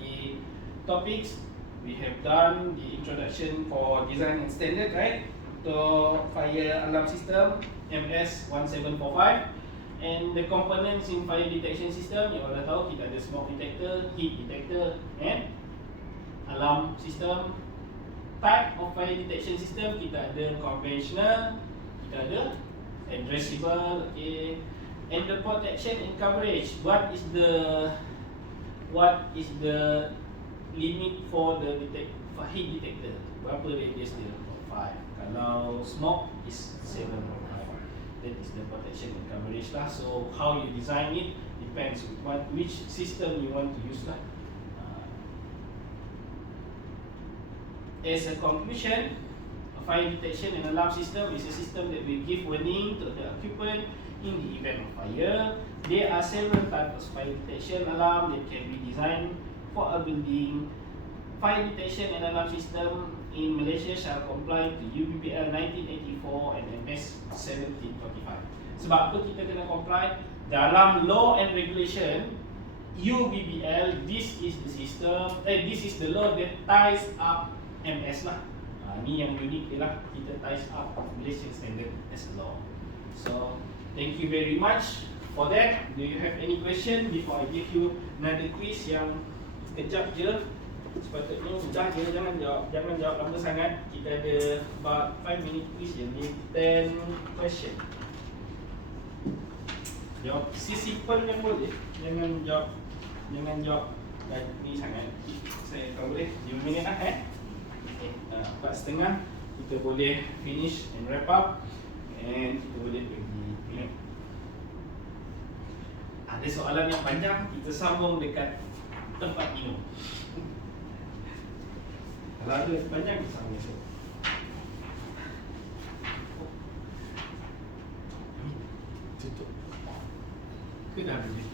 the topics. We have done the introduction for design and standard, right? Untuk fire alarm system MS 1745. And the components in fire detection system, you all dah tahu kita ada smoke detector, heat detector and alarm system. Type of fire detection system, kita ada conventional, kita ada addressable, okay. And the protection and coverage, what is the limit for the heat detector? Berapa radius dia? 5. Kalau smoke is 7.5. That is the protection and coverage lah. So how you design it depends with which system you want to use lah. As a conclusion, a fire detection and alarm system is a system that will give warning to the occupant in the event of fire. There are several types of fire detection alarm that can be designed for a building. Fire detection and alarm system in Malaysia shall comply to UBBL 1984 and MS 1745. Sebab apa kita kena comply? Dalam law and regulation UBBL, this is the system, this is the law that ties up MS lah. Ni yang unik dia lah, kita ties up Malaysian standard as a law. So thank you very much for that. Do you have any question before I give you another quiz yang kejap je? Sepatutnya mudah je, jangan jawab lama sangat. Kita ada about 5 minute quiz je, ni 10 question. Jawab simple yang boleh, jangan jawab ni sangat. Saya tak boleh 5 minit lah okay. 4.5 kita boleh finish and wrap up and kita boleh pergi minum. Ada soalan yang panjang, kita sambung dekat tempat minum. Kalau ada panjang, kita sambung esok. Tutup. Ke dah boleh?